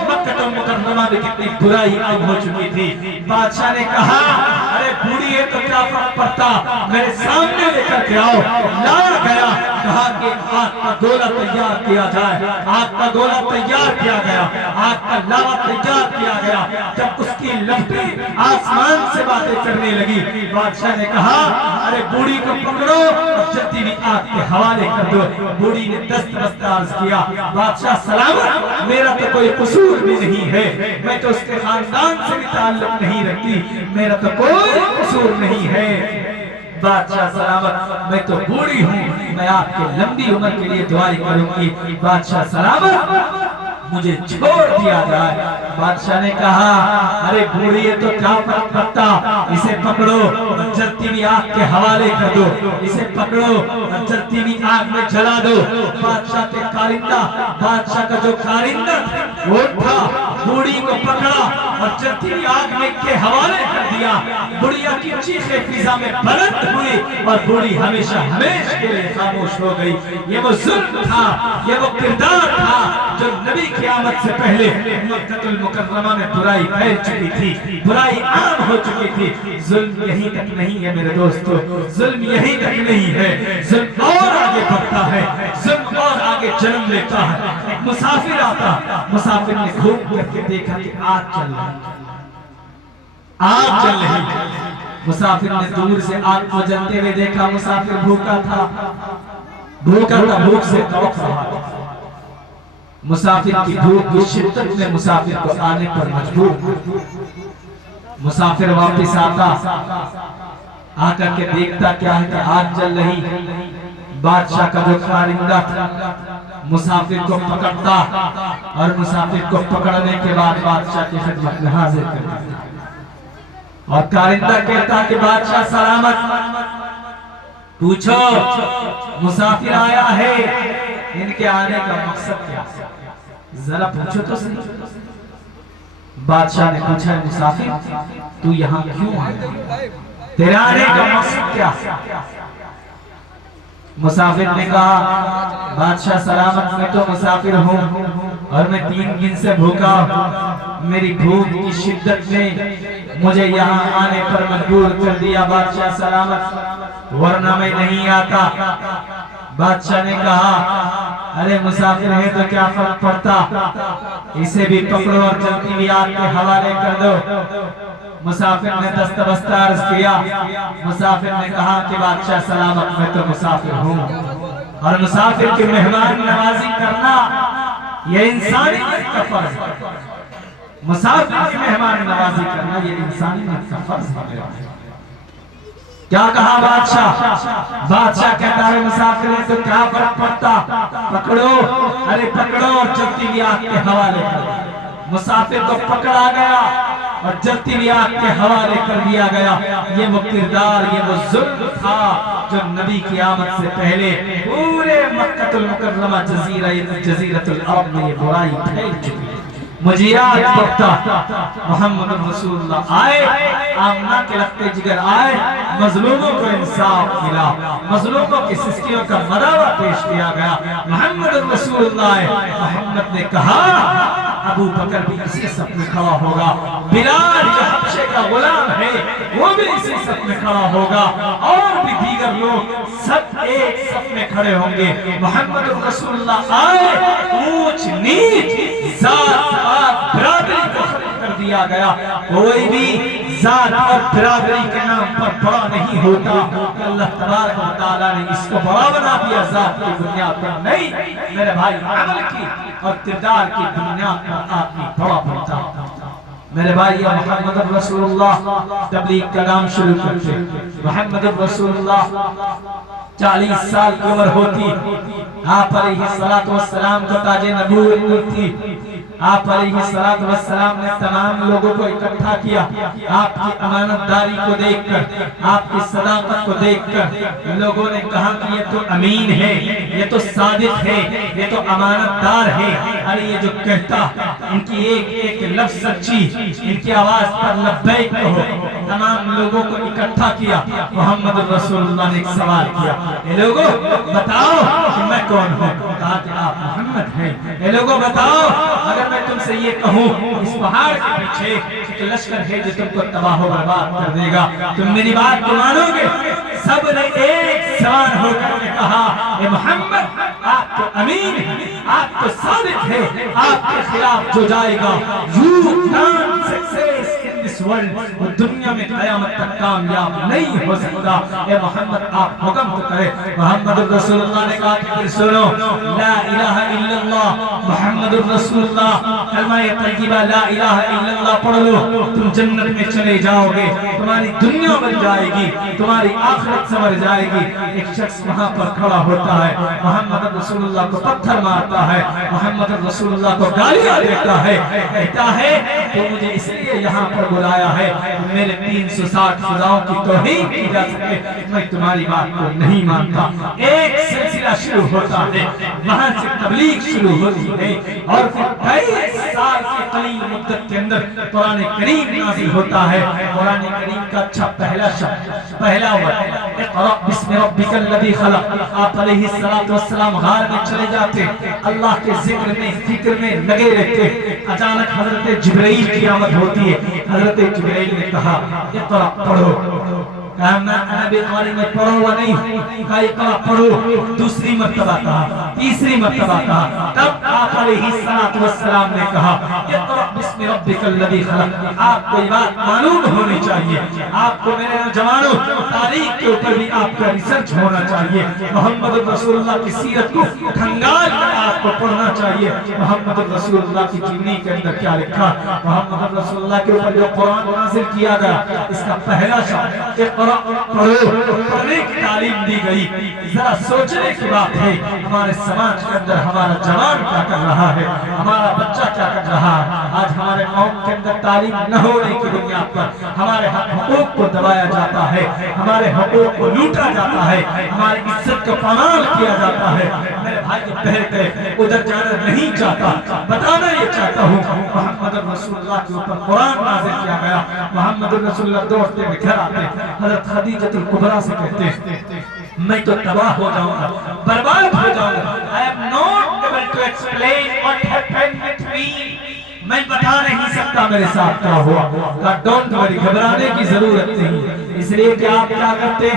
مکہ المکرمہ میں کتنی برائی عام ہو چکی تھی۔ بادشاہ نے کہا ارے بوڑھی ہے تو کیا فرق پڑتا، میرے سامنے لے کر کے آؤ۔ لایا گیا، کہا کہ آگ کا گولا تیار کیا جائے۔ آگ کا گولا تیار کیا گیا، آگ کا لاوا تیار کیا گیا۔ جب اس کی لپٹیں آسمان سے باتیں کرنے لگی، بادشاہ نے کہا ارے بوڑھی کو پکڑو اور جلدی بھی آگ کے حوالے کر دو۔ بوڑھی نے دست بست عرض کیا بادشاہ سلامت، میرا تو کوئی قصور بھی نہیں ہے، میں تو اس کے خاندان سے بھی تعلق نہیں رکھتی، میرا تو کوئی قصور نہیں ہے۔ بادشاہ سلامت میں تو بوڑھی ہوں، میں آپ کے لمبی عمر کے لیے دعائیں کروں گی۔ بادشاہ سلامت مجھے چھوڑ دیا جائے۔ بادشاہ نے کہا ارے بوڑھی ہے تو کیا فرق پڑتا، اسے پکڑو اور جلتی ہوئی آگ کے حوالے کر دو، اسے پکڑو اور جلتی ہوئی آگ میں جلا دو۔ بادشاہ کے کارندہ، بادشاہ کا جو کارندہ وہ اٹھا، بوڑھی کو پکڑا اور جلتی ہوئی آگ میں کے حوالے کر دیا۔ بڑھیا کی چیخیں فضا میں بلند ہوئی اور بوڑھی ہمیشہ ہمیشہ کے لیے خاموش ہو گئی۔ یہ وہ ظلم تھا، یہ وہ کردار تھا جو نبی کی آمد سے پہلے مکہ المکرمہ میں برائی پھیل چکی تھی، برائی عام ہو چکی تھی۔ ظلم یہیں تک نہیں ہے میرے دوستو، ظلم یہیں تک نہیں ہے، ظلم اور آگے بڑھتا ہے، ظلم اور آگے جنم لیتا ہے۔ ایک مسافر آتا، مسافر نے گھوم کر کے دیکھا کہ آگ چل رہی، آگ چل رہی۔ مسافر نے دور سے آگ کو جلتے ہوئے دیکھا، مسافر بھوکا تھا، بھوک سے توق رہا تھا۔ مسافر کی بھوک کی شدت میں مسافر کو آنے پر مجبور۔ مسافر واپس آتا، آ کر کے دیکھتا کیا ہے کہ آگ جل رہی۔ بادشاہ کا جو کارندہ تھا مسافر کو پکڑتا اور مسافر کو پکڑنے کے بعد بادشاہ کی خدمت میں حاضر کرتا اور کارندہ کہتا کہ بادشاہ سلامت، پوچھو مسافر آیا ہے، ان کے آنے کا مقصد کیا ہے، ذرا پوچھو تو صحیح۔ بادشاہ نے پوچھا مسافر تو یہاں کیوں آیا، تیرے آنے کا مقصد کیا ہے؟ مسافر نے کہا بادشاہ سلامت میں تو مسافر ہوں اور میں 3 دن سے بھوکا ہوں، میری بھوک کی شدت نے مجھے یہاں آنے پر مجبور کر دیا بادشاہ سلامت، ورنہ میں نہیں آتا۔ بادشاہ نے کہا ارے مسافر ہے تو کیا فرق پڑتا، اسے بھی پکڑو اور چلتی ہوئی آگ کے حوالے کر دو۔ مسافر نے دست بستہ عرض کیا، مسافر نے کہا کہ بادشاہ سلامت میں تو مسافر ہوں، اور مسافر کی مہمان نوازی کرنا یہ انسانیت کا فرض ہے، مسافر کی مہمان نوازی کرنا یہ انسانیت کا فرض ہے۔ کیا کہا بادشاہ؟ بادشاہ کہتا ہے مسافر ہے تو کیا فرق پڑتا، پکڑو، ارے پکڑو اور چلتی ہوئی آگ کے حوالے کر۔ مسافر کو پکڑا گیا اور جلتی ہوئی آگ کے حوالے کر دیا گیا۔ یہ وہ کردار، یہ وہ ظلم تھا جو نبی کی آمد سے پہلے پورے مکہ المکرمہ جزیرۃ العرب میں یہ برائی پھیل چکی ہے۔ مجھے یاد پڑتا محمد رسول اللہ آئے، آمنہ کے لختے جگر آئے، مظلوموں کو انصاف ملا، مظلوموں کی سسکیوں کا مداوع پیش کیا گیا۔ محمد رسول اللہ آئے، محمد نے کہا ابو بکر بھی اسی صف میں کھڑا ہوگا، بلال جو حبشے کا غلام ہے وہ بھی اسی صف میں کھڑا ہوگا، اور بھی دیگر لوگ سب ایک صف میں کھڑے ہوں گے۔ محمد رسول اللہ آئے، اونچ نیچ، ذات پات برادری کو ختم کر دیا گیا۔ کوئی بھی ذات اور برادری کے نام پر بڑا نہیں ہوتا، اللہ تبارک و تعالیٰ نے اس کو بڑا بنا دیا ذات کی بنیاد پر نہیں، میرے بھائی عمل کی اور کردار کی بنیاد پر آدمی بڑا بنتا۔ میرے بھائی محمد رسول اللہ تبلیغ کا کام شروع کرتے، محمد رسول اللہ 40 سال کی عمر ہوتی، آپ علیہ السلام کو تاج نبوت ملتی، آپ علیہ السلام نے تمام لوگوں کو اکٹھا کیا۔ آپ کی امانت داری کو دیکھ کر، آپ کی صداقت کو دیکھ کر لوگوں نے کہا کہ یہ تو امین ہے، یہ تو صادق ہے، یہ تو امانت دار ہے، ارے یہ جو کہتا ان کی ایک ایک لفظ سچی، ان کی آواز پر لبیک کہو۔ تمام لوگوں کو اکٹھا کیا، محمد رسول اللہ نے ایک سوال کیا، اے لوگوں بتاؤ کہ میں کون ہوں؟ کہا کہ آپ محمد ہیں۔ اے لوگوں بتاؤ اگر میں تم سے یہ کہوں اس پہاڑ کے پیچھے ایک لشکر ہے جو تم کو تباہ و برباد کر دے گا، تم میری بات کو مانو گے؟ سب نے ایک سوال ہو کر کے کہا اے محمد آپ تو امین ہیں، آپ تو صادق ہیں، آپ کے خلاف جو جائے گا you can't success in this world، وہ دنیا میں قیامت تک کامیاب نہیں ہو سکتا۔ اے محمد آپ حکم تو کرے۔ محمد رسول اللہ نے کہا کہ پھر سنو، لا الہ الا اللہ محمد رسول اللہ، کلمہ طیبہ لا الہ الا اللہ پڑھ لو، تم جنت میں چلے جاؤ گے، تمہاری دنیا بن جائے گی، تمہاری آخرت سنور جائے گی۔ ایک شخص وہاں پر کھڑا ہوتا ہے، محمد رسول اللہ کو پتھر مارتا ہے، محمد رسول اللہ کو گالیاں دیتا ہے، کہتا ہے تو مجھے اس لیے یہاں پر بلایا ہے میرے 360 خداؤں کی توہین کی جا سکے، میں تمہاری بات کو نہیں مانتا۔ ایک سلسلہ شروع ہوتا ہے، وہاں سے تبلیغ شروع ہوتی ہے، اور پھر 23 سال کی قلیل مدت کے اندر قرآن کریم نازل ہوتا ہے۔ قرآن کریم کا اچھا پہلا وقت اقرأ بسم ربک الذی خلق، آپ علیہ السلام غار میں چلے جاتے، اللہ کے ذکر میں فکر میں لگے رہتے۔ اچانک حضرت جبرائیل کی آمد ہوتی ہے، حضرت جبرائیل نے کہا اقرأ پڑھو، کہا میں نبی قاری میں پڑھو و نہیں، کہا اقرأ پڑھو، دوسری مرتبہ کہا، تیسری مرتبہ کہا، تب آپ علیہ السلام نے کہا اقرأ بسم ربک الذی خلق۔ آپ کو یہ بات معلوم ہونی چاہیے، آپ کو میرے نوجوانوں تاریخ کے اوپر بھی آپ کا ریسرچ ہونا چاہیے، محمد رسول اللہ کی سیرت کو کھنگال کر آپ کو پڑھنا چاہیے، محمد رسول اللہ کی جیونی کے اندر کیا لکھا، محمد رسول اللہ کے اوپر جو قرآن نازل کیا گیا اس کا پہلا شعر اقرأ پڑھو، پڑھنے کی تعلیم دی گئی۔ ذرا سوچنے کی بات ہے ہمارے سماج کے اندر ہمارا جوان کیا کر رہا ہے، ہمارا بچہ کیا کر رہا ہے۔ آج ہمارے قوم کے اندر تعلیم نہ ہونے کی بنیاد پر ہمارے حقوق کو دبایا جاتا ہے، ہمارے حقوق کو لوٹا جاتا ہے، ہماری عزت کو پامال کیا جاتا ہے۔ میرے بھائی بہر گئے، ادھر جانا نہیں چاہتا، بتانا یہ چاہتا ہوں محمد رسول اللہ کے اوپر قرآن نازل کیا گیا۔ محمد رسول اللہ دوڑتے ہوئے گھر آتے، حضرت خدیجہ الکبریٰ سے کہتے میں تو تباہ ہو جاؤں گا، برباد ہو جاؤں گا۔ I am not able to explain what happened with me. میں بتا نہیں سکتا میرے ساتھ کیا ہوا۔ کہا ڈونٹ وری، گھبرانے کی ضرورت نہیں، اس لیے کہ آپ کیا کرتے،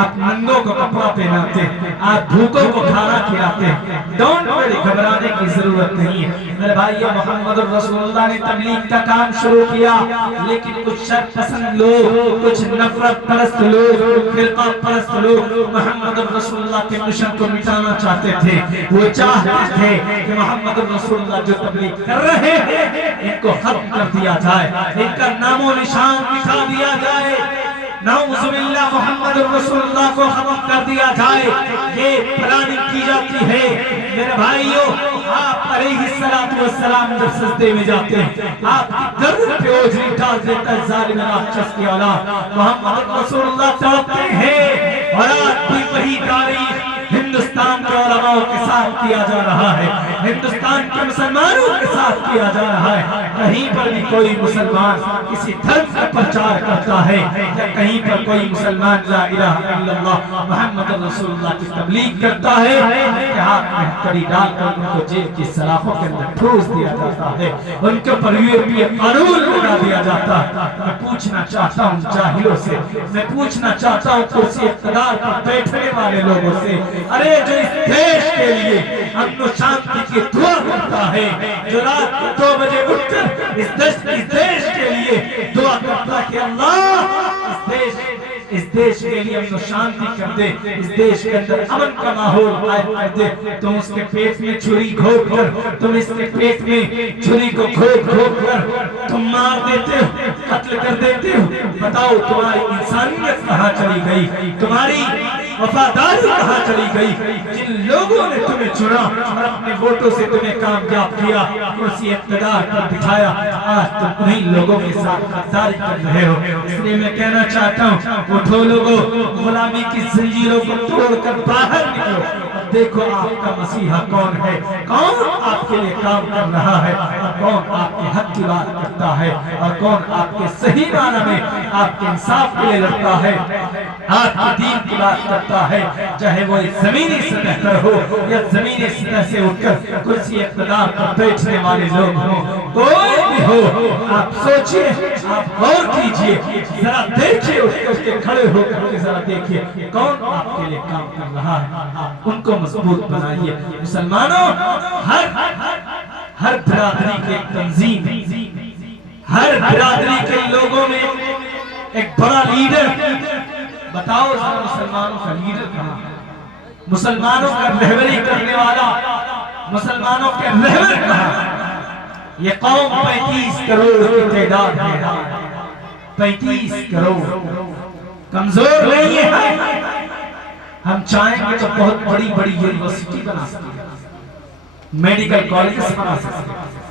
آپ ننگوں کو کپڑا پہناتے، آپ بھوکوں کو کھانا کھلاتے، ڈونٹ وری، گھبرانے کی ضرورت نہیں ہے۔ میرے بھائیو، محمد رسول اللہ نے تبلیغ کا کام شروع کیا، لیکن کچھ شر پسند لوگ، کچھ نفرت پرست لوگ، فرقہ پرست لوگ محمد رسول اللہ کے مشن کو مٹانا چاہتے تھے۔ وہ چاہتے تھے کہ محمد رسول اللہ جو تبلیغ کر رہے ہیں ان کو ختم کر دیا جائے، ان کا نام و نشان مٹا دیا جائے، نعوذ باللہ محمد رسول اللہ کو ختم کر دیا جائے، یہ پلاننگ کی جاتی ہے۔ میرے بھائیو، آپ علیہ السلام جب سجدے میں جاتے ہیں، آپ کی گردن پہ اوجری ڈال دیتا ہے ظالم راکشس کی اولاد۔ محمد رسول اللہ تڑپتے ہیں، اور آج بھی وہی تاریخ ہندوستان کے علماء کے ساتھ کیا جا رہا ہے، ہندوستان کے مسلمانوں کے ساتھ کیا جا رہا ہے۔ کہیں پر بھی کوئی مسلمان کسی دھرم کا پرچار کرتا ہے، یا کہیں پر کوئی مسلمان لا الہ الا اللہ محمد رسول اللہ کی تبلیغ کرتا ہے، کہ ہاتھ میں ہتھیلی ڈال کر ان کو جیل کی سلاخوں کے اندر ٹھوس دیا جاتا ہے، ان کے اوپر یورپی قانون لگا دیا جاتا ہے۔ میں پوچھنا چاہتا ہوں جاہلوں سے، میں پوچھنا چاہتا ہوں کرسی اقتدار پر بیٹھنے والے لوگوں سے، ارے جو اس دیش کے لیے امن و شانتی کی دعا کرتا ہے، جو رات کو 2 بجے اٹھ کر اس دیش کے لیے دعا کرتا ہے کہ اللہ اس دیش کے لیے امن و شانتی کر دے، اس دیش کے اندر امن کا ماحول قائم کر دے، تم اس کے پیٹ میں چھری گھونپ کر، تم اس کے پیٹ میں چھری کو گھونپ کر تم مار دیتے ہو، قتل کر دیتے ہو۔ بتاؤ تمہاری انسانیت کہاں چلی گئی، تمہاری وفاداری کہاں چلی گئی؟ جن لوگوں نے تمہیں چنا اور اپنے ووٹوں سے تمہیں کامیاب کیا، کرسی اقتدار پر بٹھایا، آج تم انہیں لوگوں کے ساتھ غداری کر رہے ہو۔ اس لیے میں کہنا چاہتا ہوں، اٹھو لوگوں، غلامی کی زنجیروں کو توڑ کر باہر نکلو، اور دیکھو آپ کا مسیحا کون ہے، کون آپ کے لیے کام کر رہا ہے، اور کون آپ کے حق کی بات کرتا ہے، اور کون آپ کے صحیح معنی میں آپ کے انصاف کے لیے لڑتا ہے، آپ کے دین کی بات کرتا ہے، چاہے وہ زمینی سطح پر ہو یا زمینی سطح سے اٹھ کر کرسی اقتدار پر بیٹھنے والے لوگ ہوں، کوئی بھی ہو۔ آپ سوچئے، آپ غور کیجئے، ذرا دیکھئے، اٹھ کے کھڑے ہو کر کے ذرا دیکھئے کون آپ کے لیے کام کر رہا ہے، ان کو مضبوط بنائیے۔ مسلمانوں، ہر برادری کے ایک تنظیم، ہر برادری کے لوگوں میں ایک بڑا لیڈر، بتاؤ ذرا مسلمانوں کا لیڈر کہاں ہے؟ مسلمانوں کا رہبری کرنے والا، مسلمانوں کے رہبر کہاں ہے؟ یہ قوم 35 کروڑ کی تعداد ہے، 35 کروڑ، کمزور نہیں ہے۔ ہم چاہیں گے تو بہت بڑی بڑی یونیورسٹی بنا سکتے ہیں، میڈیکل کالجز بنا سکتے ہیں۔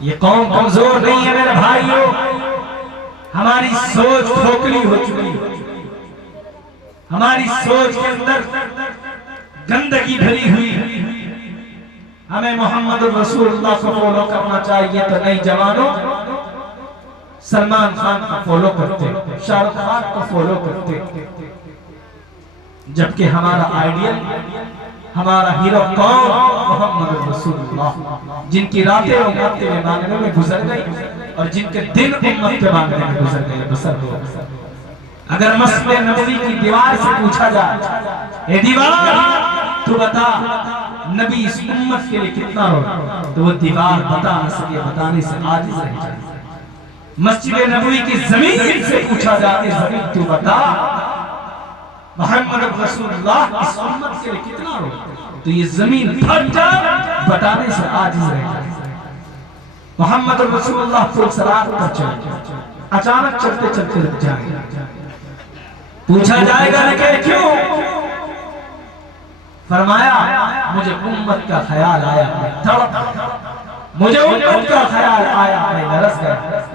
یہ قوم کمزور نہیں ہے میرے بھائیوں، ہماری سوچ کھوکھلی ہو چکی ہے، ہماری سوچ کے اندر گندگی بھری ہوئی۔ ہمیں محمد رسول اللہ کو فالو کرنا چاہیے، تو نئی جوانوں سلمان خان کو فالو کرتے، شاہ رخ خان کو فالو کرتے، جبکہ ہمارا آئیڈیل، ہمارا ہیرو کون؟ محمد رسول اللہ، جن کی راتیں امت کے مانگنے میں گزر گئی اور جن کے دن امت کے مانگنے میں گزر گئے، بسر ہو۔ اگر مسجد نبوی کی دیوار سے پوچھا جائے، اے دیوار تو بتا نبی اس امت کے لیے کتنا رو، تو وہ دیوار بتا نہ سکے، بتانے سے عاجز رہ جائے۔ مسجد نبوی کی زمین سے پوچھا جائے، زمین تو بتا محمد رسول اللہ اس امت کے لیے کتنا رو، تو یہ زمین پھٹ جائے، بتانے سے عاجز رہ جائے۔ محمد رسول اللہ پھر سرات پر چلے، اچانک چلتے چلتے رک جائے، پوچھا جائے گا لیکن کیوں؟ فرمایا مجھے امت کا خیال آیا، میں تڑپ، مجھے امت کا خیال آیا، میں لرز گیا۔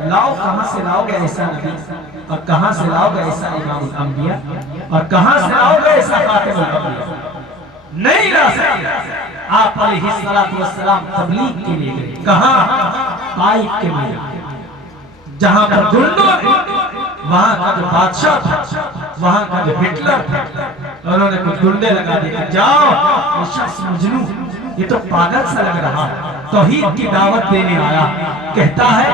لاؤ، کہاں سے لاؤ گے ایسا نبی، اور کہاں سے لاؤ گے ایسا امام الانبیاء، اور کہاں سے لاؤ گے ایسا خاتم الانبیاء؟ نہیں لا سکتے۔ آپ علیہ السلام تبلیغ کے لیے گئے. کہاں؟ طائف کے لیے. جہاں پر گنڈوں نے وہاں کا جو بادشاہ تھا, وہاں کا جو ہٹلر تھا, انہوں نے کچھ گنڈے لگا دیے کہ جاؤ یہ شخص مجنون, یہ تو پاگل سا لگ رہا, توحید کی دعوت دینے آیا, کہتا ہے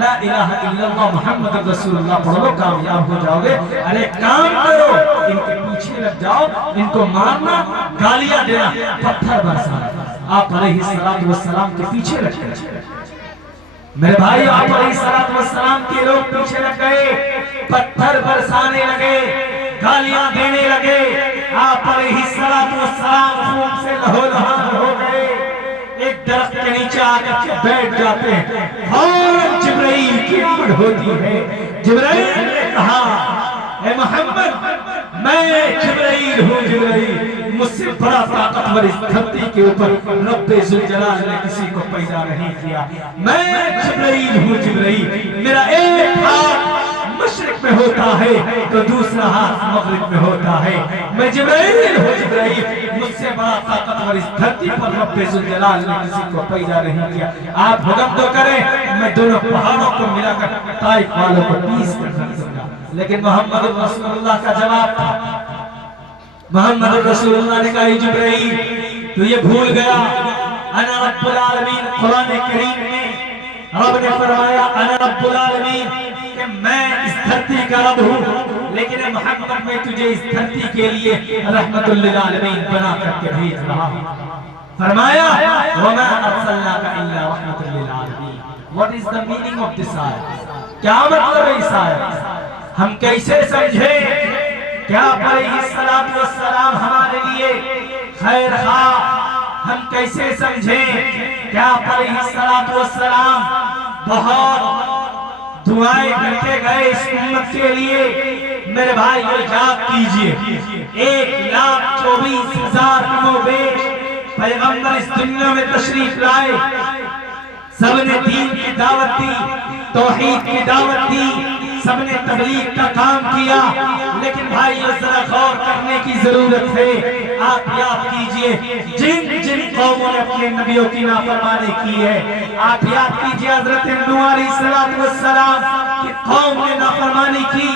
لا الہ الا اللہ محمد رسول اللہ پڑھ لو کامیاب ہو جاؤ گے. ارے کام کرو, ان کے پیچھے لگ جاؤ, ان کو مارنا, گالیاں دینا, پتھر برسانا. آپ علیہ السلام کے پیچھے لگ گئے. میرے بھائی آپ علیہ السلام کے لوگ پیچھے لگ گئے, پتھر برسانے لگے, گالیاں دینے لگے. آپ علیہ السلام خون سے لہولہان ہو گئے, ایک درخت کے نیچے آ کر بیٹھ جاتے ہیں. فوراً جبرائیل کی آمد ہوتی ہے. جبرائیل نے کہا اے محمد میں جبرائیل ہوں, جبرائیل مجھ سے بڑا طاقتور اس دھرتی کے اوپر رب ذوالجلال نے کسی کو پیدا نہیں کیا. میں جبرائیل ہوں, جبرائیل میرا ایک ہاتھ مشرق میں ہوتا ہے تو دوسرا ہاتھ مغرب میں ہوتا ہے. میں جبرائیل ہوں, جبرائیل مجھ سے بڑا طاقتور اس دھرتی پر رب ذوالجلال نے کسی کو پیدا نہیں کیا. آپ حکم تو کریں میں دونوں پہاڑوں کو ملا کر طائف والوں کو پیس کر رکھ دوں گا. لیکن محمد رسول اللہ کا جواب تھا, محمد رسول اللہ نے کہا جبرائیل تو یہ بھول گیا انا رب العالمین. قرآن کریم میں رب نے فرمایا انا رب العالمین کہ میں اس دھرتی کا رب ہوں, لیکن محمد میں تجھے اس دھرتی کے لیے رحمت للعالمین بنا کر کے بھیج رہا ہوں. فرمایا وما ارسلناک الا رحمت للعالمین. What is the meaning of this ayah? کیا مطلب ہے اس آیت؟ ہم کیسے سمجھیں کیا علیہ السلام ہمارے لیے خیر خواہ؟ ہم کیسے سمجھیں کیا علیہ السلام بہت دعائیں کرتے گئے اس امت کے لیے؟ میرے بھائی یاد کیجئے 1,24,000 کم و بیش پیغمبر اس دنیا میں تشریف لائے, سب نے دین کی دعوت دی, توحید کی دعوت دی, سب نے تبلیغ کا کام کیا. لیکن بھائیو ذرا غور کرنے کی ضرورت ہے. آپ یاد کیجئے جن جن قوموں نے اپنے نبیوں کی نافرمانی کی ہے, آپ یاد کیجئے حضرت نوح علیہ السلام کی قوم نے نافرمانی کی,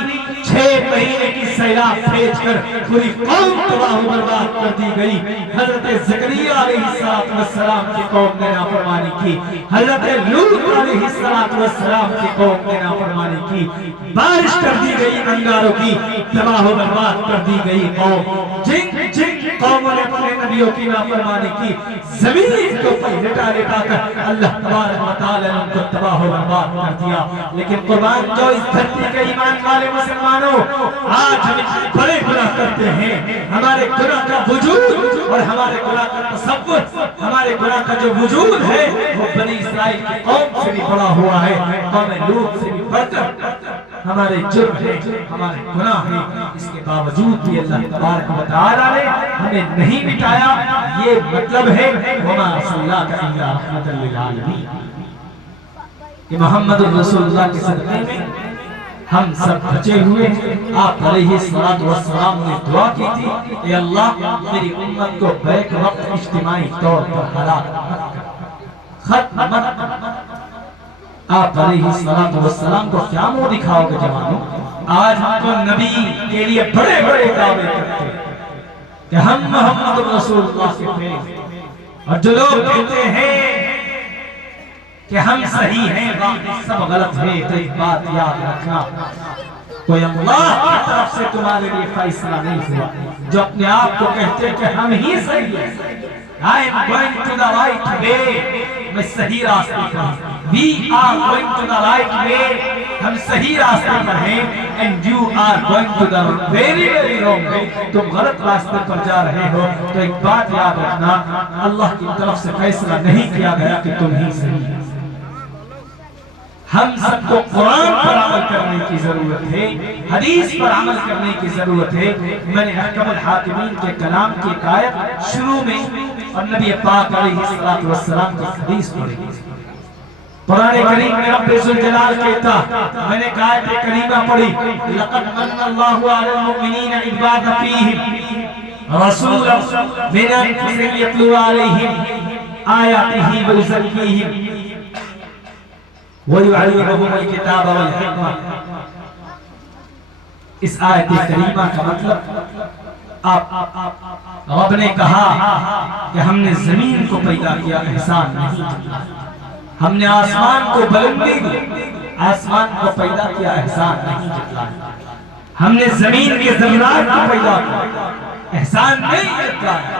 6 مہینے کی سیلاب بھیج کر پوری قوم تباہ و برباد کر دی گئی. حضرت زکریا علیہ السلام کی قوم نے نافرمانی کی, حضرت لوط علیہ السلام کی قوم نے نافرمانی کی, بارش کر دی گئی انگاروں کی, تباہ و برباد کر دی گئی قوم. جن جن قوموں نے اپنے نبیوں کی نافرمانی کی, زمین کو لٹا لٹا کر اللہ تبارک و تعالی نے ان کو تباہ و برباد کر دیا. لیکن قربان جو اس دھرتی کے ایمان والے مسلمانوں, آج ہم بڑے گناہ کرتے ہیں. ہمارے گناہ کا وجود اور ہمارے گناہ کا تصور, ہمارے گناہ کا جو وجود ہے وہ بنی اسرائیل کی قوم سے بھی بڑا ہوا ہے, قوم لوط سے بھی بڑھ کر ہمارے جرم ہے, ہمارے گناہ ہے. اس کے باوجود بھی اللہ تبارک و تعالی نے ہمیں نہیں مٹایا. یہ مطلب ہے وما ارسلناک الا رحمت للعالمین, کہ محمد رسول اللہ کے صدقے میں ہم سب بچے ہوئے. آپ علیہ السلام نے دعا کی تھی اے اللہ میری امت کو بیک وقت اجتماعی طور پر ہلاک مت کر, ختم مت کر. آپ علیہ السلام کو کیا منہ دکھاؤ گے جوانوں؟ آج ہم کو نبی کے لیے بڑے بڑے دعوے کرتے کہ ہم محمد رسول اللہ کے پیغام, اور جو لوگ کہتے ہیں کہ ہم صحیح ہیں باقی سب غلط ہے, تو ایک بات یاد رکھنا, کوئی اللہ کی طرف سے تمہارے لیے فیصلہ نہیں ہوا. جو اپنے آپ کو کہتے ہیں کہ ہم ہی صحیح ہیں, I am going to the right way, میں صحیح راستے پر ہوں. We are going to the right way, ہم صحیح راستے پر ہیں. And you are going to the very very wrong way, تم غلط راستے پر جا رہے ہو. تو ایک بات یاد رکھنا, اللہ کی طرف سے فیصلہ نہیں کیا گیا کہ تم ہی صحیح ہیں. ہم سب کو قرآن پر عمل کرنے کی ضرورت ہے, حدیث پر عمل کرنے کی ضرورت ہے. میں نے احکم الحاکمین کے کلام کی ایک آیت شروع میں اور نبی پاک علیہ السلام کی حدیث پڑھی. قرآن کریم میں رب ذوالجلال کہتا, میں نے ایک آیت کریمہ پڑھی, لقد من اللہ علی المؤمنین اذ بعث فیہم رسولا من انفسهم يتلو عليهم آياته ويزكيهم ويعلمهم الكتاب والحکمہ. اس آیت کریمہ کا مطلب رب نے کہا کہ ہم نے زمین کو پیدا کیا احسان نہیں، ہم نے آسمان کو بلندی دی آسمان کو پیدا کیا احسان نہیں جتلایا، ہم نے زمین کے زمینات کو پیدا کیا احسان نہیں جتلایا،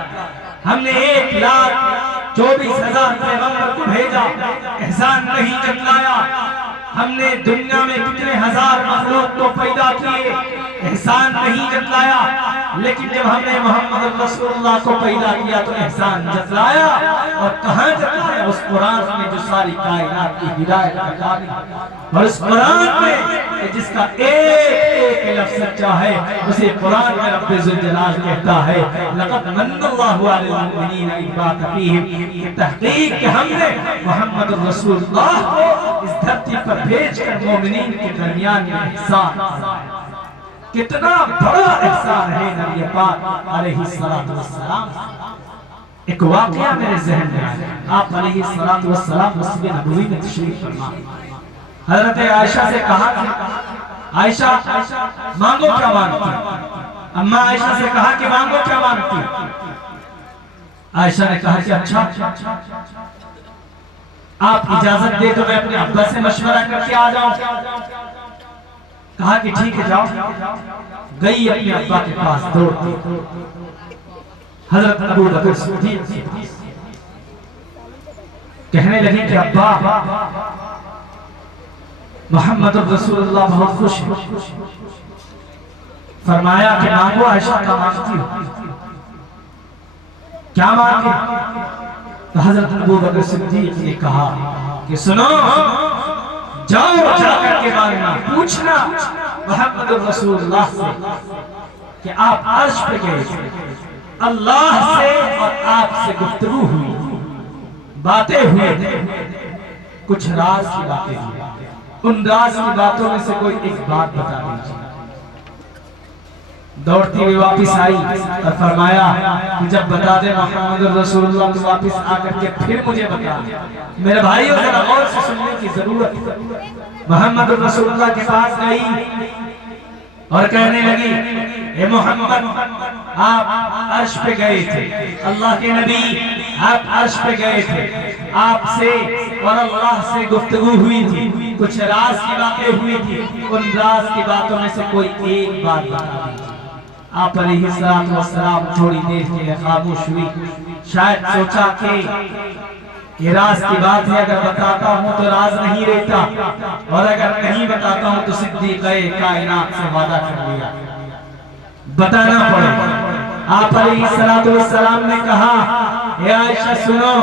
ہم نے 1,24,000 پیغمبر کو بھیجا احسان نہیں جتلایا، ہم نے دنیا میں کتنے ہزار مخلوق کو پیدا کیے احسان نہیں جتلایا، لیکن جب ہم نے محمد رسول اللہ کو پیدا کیا تو احسان جتلایا. اور کہاں جتلایا؟ اس قرآن میں جو ساری کائنات کی ہدایت کا قائل، اور اس قرآن میں جس کا ایک لفظ سچا ہے، اسے قرآن میں رب ذوالجلال کہتا ہے لقد من اللہ علی المؤمنین اذ بعث فیہم. تحقیق کہ ہم نے محمد رسول اللہ کو اس دھرتی پر بھیج کر مومنین کے درمیان میں احسان. کتنا بڑا احسان ہے نبی پاک علیہ السلام. ایک واقعہ میرے ذہن میں آیا. آپ علیہ السلام مسجد نبوی میں تشریف فرما، حضرت عائشہ سے کہا کہ عائشہ مانگو کیا مانگتی؟ اماں عائشہ سے کہا کہ مانگو کیا مانگتی؟ عائشہ نے کہا کہ اچھا آپ اجازت دے تو میں اپنے ابا سے مشورہ کر کے آ جاؤں. کہا کہ ٹھیک ہے جاؤ. گئی اپنے ابا کے پاس دوڑتی. حضرت ابو بکر صدیق کہنے لگی کہ ابا محمد رسول اللہ بہت خوش ہے. فرمایا کہ مانگو عائشہ کا مانگتی ہو. کیا مانگے؟ تو حضرت ابو بکر صدیق نے کہا کہ سنو، جاؤ جا کر کے مانگنا، پوچھنا محمد رسول اللہ سے کہ آپ عرش پہ گئے تھے، اللہ سے اور آپ سے گفتگو ہوئی، باتیں ہوئے تھے، کچھ راز کی باتیں ہوئی، ان راز کی باتوں میں سے کوئی ایک بات بتا دیجیے. دوڑتی ہوئی واپس آئی اور فرمایا کہ جب بتا دے محمد رسول اللہ تو واپس آ کر کے پھر مجھے بتا دے. میرے بھائیوں ذرا غور سے سننے کی ضرورت ہے. محمد رسول اللہ کے پاس گئی اور کہنے لگی اے محمد آپ عرش پہ گئے تھے، اللہ کے نبی آپ عرش پہ گئے تھے، آپ سے اور اللہ سے گفتگو ہوئی تھی، کچھ راز کی باتیں ہوئی تھی، ان راز کی باتوں میں سے کوئی ایک بات بتا دیجیے. آپ علیہ السلام تھوڑی دیر کے لیے خاموش ہوئی. شاید سوچا کہ یہ راز کی بات ہے، اگر بتاتا ہوں تو راز نہیں رہتا، اور اگر نہیں بتاتا ہوں تو صدیقہ کائنات سے وعدہ کر لیا بتانا پڑے. آپ علیہ السلام نے کہا اے عائشہ سنو،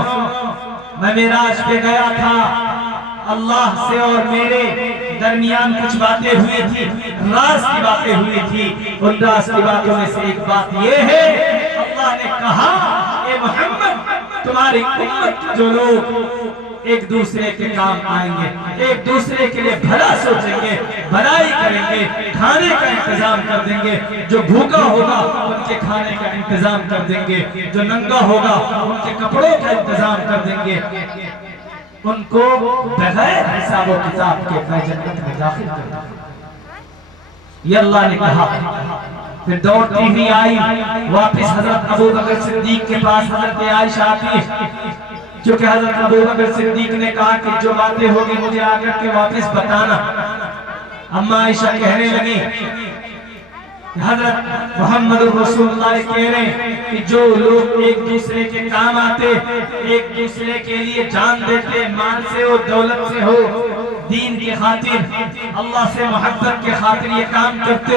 میں معراج پہ گیا تھا، اللہ سے اور میرے درمیان کچھ باتیں ہوئی تھی، راز کی باتیں ہوئی تھی. ان راز کی باتوں میں سے ایک بات یہ ہے اللہ نے کہا اے محمد تمہاری امت جو لوگ ایک دوسرے کے کام آئیں گے، ایک دوسرے کے لیے بھلا سوچیں گے، بھلائی کریں گے، کھانے کا انتظام کر دیں گے، جو بھوکا ہوگا ان کے کھانے کا انتظام کر دیں گے، جو ننگا ہوگا ان کے کپڑوں کا انتظام کر دیں گے، ان کو بغیر حساب و کتاب کے میں جنت میں داخل کر دوں. یہ اللہ نے کہا. پھر دوڑتی ہوئی آئی واپس حضرت ابو بکر صدیق کے پاس. حضرت عائشہ آتی ہے کیونکہ حضرت ابو بکر صدیق نے کہا کہ جو باتیں ہوگی مجھے آ کر کے واپس بتانا. اماں عائشہ کہنے لگی حضرت محمد رسول اللہ کہہ رہے ہیں کہ جو لوگ ایک دوسرے کے کام آتے، ایک دوسرے کے لیے جان دیتے، مال سے ہو دولت سے ہو، دین کی خاطر اللہ سے محبت کے خاطر یہ کام کرتے،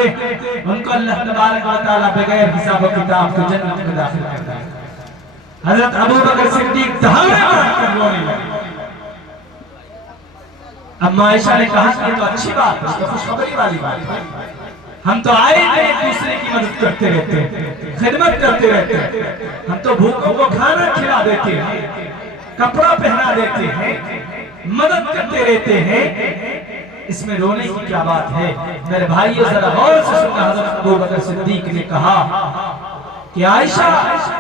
ان کو اللہ تبارک و تعالیٰ بغیر حساب و کتاب کو جنت میں داخل کرتا ہے. حضرت ابو بکر صدیق دہانے مار کر رونے لگے. اماں عائشہ نے کہا کہ یہ تو اچھی بات ہے، تو خوشخبری والی بات ہے، ہم تو آئے تھے ایک دوسرے کی مدد کرتے رہتے ہیں، خدمت کرتے رہتے ہیں، ہم تو بھوکوں کو کھانا کھلا دیتے ہیں، کپڑا پہنا دیتے ہیں، مدد کرتے رہتے ہیں، اس میں رونے کی کیا بات ہے؟ میرے بھائیو ذرا غور سے سننا. حضرت ابو بکر صدیق نے کہا کہ عائشہ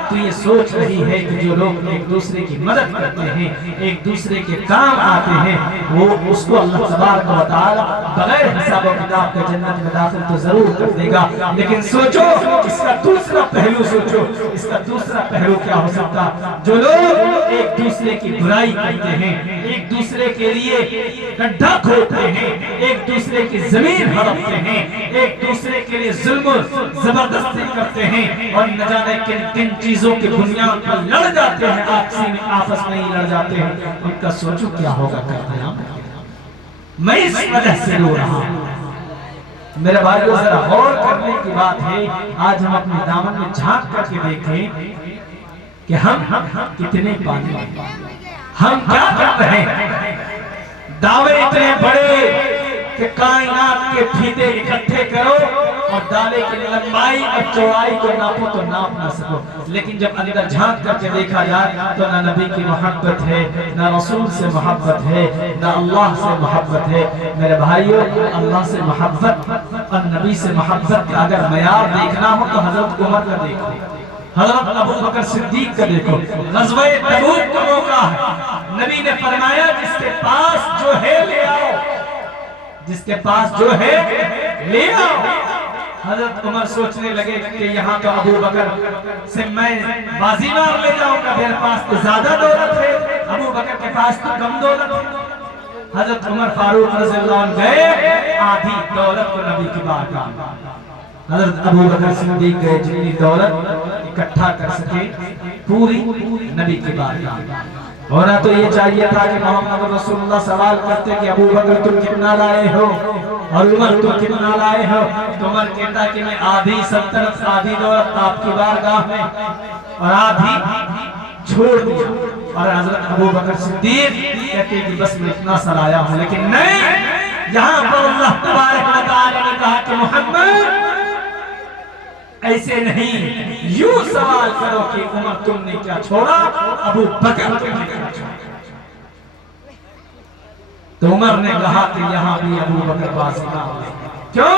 تو یہ سوچ رہی ہے کہ جو لوگ ایک دوسرے کی مدد کرتے ہیں، ایک دوسرے کے کام آتے ہیں، وہ اس کو اللہ تبارک و تعالی بغیر حساب و کتاب کے جنت میں داخل تو ضرور کر دے گا۔ لیکن سوچو اس کا دوسرا پہلو، سوچو اس کا دوسرا پہلو کیا ہو سکتا؟ جو لوگ ایک دوسرے کی برائی کرتے ہیں، ایک دوسرے کے لیے گڈھا کھودتے ہیں، ایک دوسرے کی زمین ہڑپتے ہیں، ایک دوسرے کے لیے ظلم و زبردستی کرتے ہیں اور نہ جانے کن کن چیزوں کی بنیاد پر لڑ جاتے ہیں، آپس میں ہی لڑ جاتے ہیں، ان کا سوچو کیا ہوگا قیامت میں۔ میں اس وجہ سے رو رہا ہوں میرے بھائیو، ذرا غور کرنے کی بات ہے۔ آج ہم اپنے دامن میں جھانک کر کے دیکھیں کہ ہم کتنے پانی، ہم کیا کر رہے ہیں۔ دعوے اتنے بڑے کہ کائنات کے پھیتے اکٹھے کرو اور دعوے کی لمبائی اور چوڑائی کو ناپو تو ناپ نہ سکو، لیکن جب اندر جھانک کر کے دیکھا جائے تو نہ نبی کی محبت ہے، نہ رسول سے محبت ہے، نہ اللہ سے محبت ہے۔ میرے بھائیو، اللہ سے محبت اور نبی سے محبت کا اگر معیار دیکھنا ہو تو حضرت عمر کا دیکھو، حضرت ابو بکر صدیق کا دیکھو۔ غزوہ تبوک کا موقع ہے، نبی نے فرمایا جس کے پاس جو ہے لے آؤ، جس کے پاس جو ہے لے آؤ۔ حضرت عمر سوچنے لگے کہ یہاں تو ابو بکر سے میں بازی مار لے جاؤں گا، میرے پاس تو زیادہ دولت ہے، ابو بکر کے پاس تو کم دولت ہے۔ حضرت عمر فاروق رضی اللہ عنہ گئے، آدھی دولت کو نبی کی بارگاہ میں۔ حضرت ابو بکر صدیق گئے، جتنی دولت اکٹھا کر سکے پوری نبی کی بارگاہ میں۔ ہونا تو یہ چاہیے تھا کہ محمد رسول اللہ سوال کرتے کہ ابو بکر تم کتنا لائے ہو اور عمر تم کتنا لائے ہو، تو عمر کہتا کہ میں آدھی سلطنت، آدھی دولت آپ کی بارگاہ میں اور آدھی چھوڑ دیا۔ اور حضرت ابو بکر صدیق کہتے کہ بس میں اتنا سا لایا ہوں، لیکن نہیں، یہاں پر اللہ تبارک و تعالی نے کہا کہ محمد ایسے نہیں، یوں سوال کرو کہ عمر تم نے کیا چھوڑا، ابو بکر تم نے کیا چھوڑا۔ تو عمر نے کہا کہ یہاں بھی ابو بکر بازی نہ ہوئے۔ کیوں؟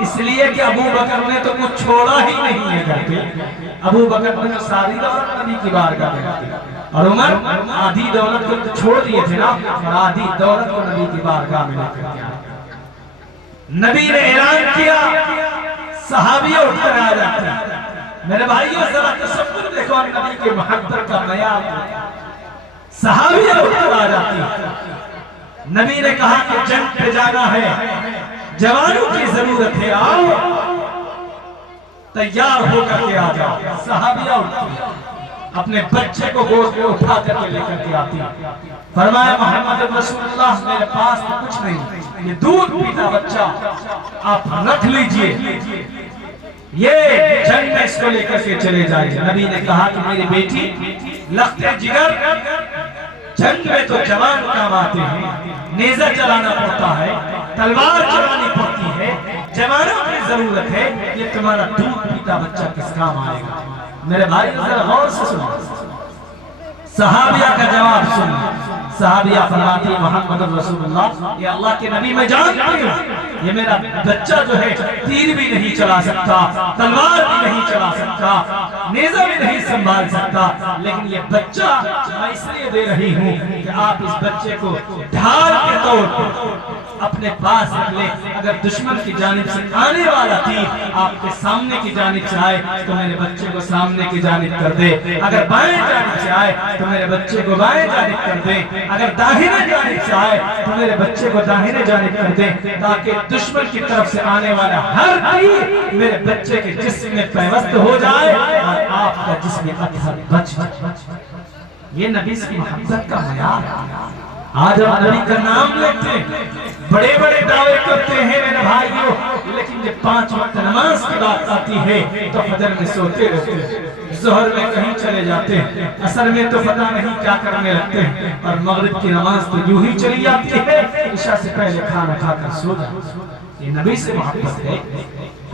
اس لیے کہ ابو بکر نے تو کچھ چھوڑا ہی نہیں ہے گھر پہ، ابو بکر نے تو ساری دولت نبی کی بارگاہ میں رکھی، اور عمر آدھی دولت کو چھوڑ دیے تھے نا، اور آدھی دولت کو نبی کی بارگاہ میں لے کر گیا۔ نبی نے اعلان کیا، صحابیوں اٹھ کر آ جاتے ہیں۔ میرے بھائیوں ذرا تصور دیکھو نبی کے محبت کا معیار، صحابیوں اٹھ کر آ جاتی ہیں۔ نبی نے کہا کہ جنگ پہ جانا ہے، جوانوں کی ضرورت ہے، آؤ تیار ہو کر کے آ جاؤ۔ صحابیہ اٹھتی ہیں، اپنے بچے کو گود میں اٹھا کر کے لے کر کے آتی ہیں۔ فرمایا محمد رسول اللہ میرے پاس تو کچھ نہیں، یہ دودھ پیتا بچہ آپ رکھ لیجئے، یہ جنگ میں اس کو لے کر کے چلے جائیں۔ نبی نے کہا کہ میری بیٹی لخت جگر، جنگ میں تو جوان کام آتے ہیں، نیزہ چلانا پڑتا ہے، تلوار چلانی پڑتی ہے، جوانوں کی ضرورت ہے، یہ تمہارا دودھ پیتا بچہ کس کام آئے گا؟ میرے بھائی ذرا غور سے سنو، صحابیہ کا جواب سنو۔ صحابیہ فرماتی ہے محمد رسول اللہ، یہ اللہ کے نبی میں جانتی ہوں، یہ میرا بچہ جو ہے تیر بھی نہیں چلا سکتا، تلوار بھی نہیں چلا سکتا، نیزہ بھی نہیں سنبھال سکتا، لیکن یہ بچہ میں اس لیے دے رہی ہوں کہ آپ اس بچے کو ڈھال کے طور پر اپنے پاس رکھ لیں، اگر دشمن کی جانب سے آنے والا تیر آپ کے سامنے کی جانب سے آئے تو میرے بچے کو سامنے کی جانب کر دے، اگر بائیں جانب سے آئے تو میرے بچے کو بائیں جانب کر دے، اگر داہنے جانب سے آئے تو میرے بچے کو داہنے جانب کر دے، تاکہ دشمن کی طرف سے آنے والا ہر تیر میرے بچے کے جسم میں پیوست ہو جائے اور آپ کا جسم اطہر بچ۔ یہ نبی کی محبت کا معیار۔ آج ہم نبی کا نام لیتے ہیں، بڑے بڑے دعوے کرتے ہیں میرے بھائیوں، لیکن جب 5 وقت نماز کی بات آتی ہے تو فجر میں سوتے رہتے ہیں، ظہر میں کہیں چلے جاتے ہیں، عصر میں تو پتہ نہیں کیا کرنے لگتے ہیں، اور مغرب کی نماز تو یوں ہی چلی جاتی ہے، عشاء سے پہلے کھانا کھا کر سو جاتے ہیں۔ یہ نبی سے محبت ہے۔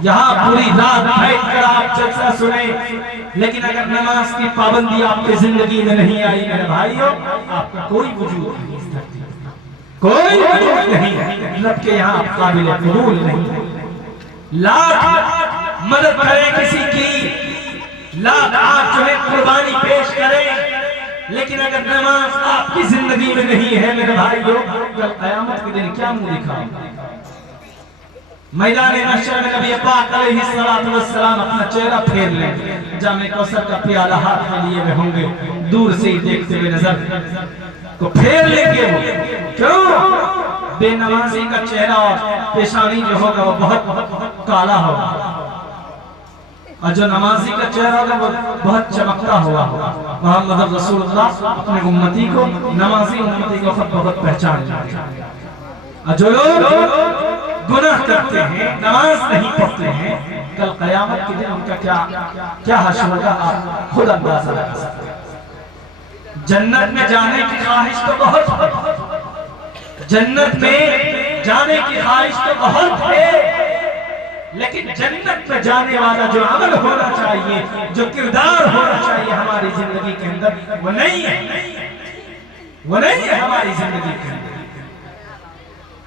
یہاں پوری رات بیٹھ کر آپ جلسہ سنیں، لیکن اگر نماز کی پابندی آپ کی زندگی میں نہیں آئی میرے بھائیوں، آپ کا کوئی وجود نہیں، کوئی وجود نہیں، رب کے یہاں آپ قابل قبول نہیں۔ لاکھ مدد کریں کسی کی، لاکھ آپ جو ہے قربانی پیش کریں، لیکن اگر نماز آپ کی زندگی میں نہیں ہے میرے بھائیو، کل قیامت کے دن کیا منہ دکھاؤں؟ میدان محشر میں نبی پاک علیہ السلام اپنا چہرہ پھیر لیں گے، جام کوثر کا پیالہ ہاتھ میں لیے ہوئے ہوں گے، دور سے ہی دیکھتے ہوئے نظر کو پھیر لیں گے وہ۔ کیوں؟ بے نمازی کا چہرہ اور پیشانی جو ہوگا وہ بہت کالا ہوگا، اور جو نمازی کا چہرہ ہوگا وہ بہت چمکتا ہوا ہوگا۔ محمد رسول اللہ اپنے امتی کو، نمازی امتی کو خود بہت پہچان جائے گا۔ اور جو لوگ گناہ کرتے ہیں، نماز نہیں پڑھتے ہیں، کل قیامت کے دن ان کا کیا حشر ہوگا آپ خود اندازہ لگا سکتے ہیں۔ جنت میں جانے کی خواہش تو بہت، جنت میں جانے کی خواہش تو بہت ہے، لیکن جنت میں جانے والا جو عمل ہونا چاہیے، جو کردار ہونا چاہیے ہماری زندگی کے اندر، وہ نہیں ہے، وہ نہیں ہے ہماری زندگی کے اندر۔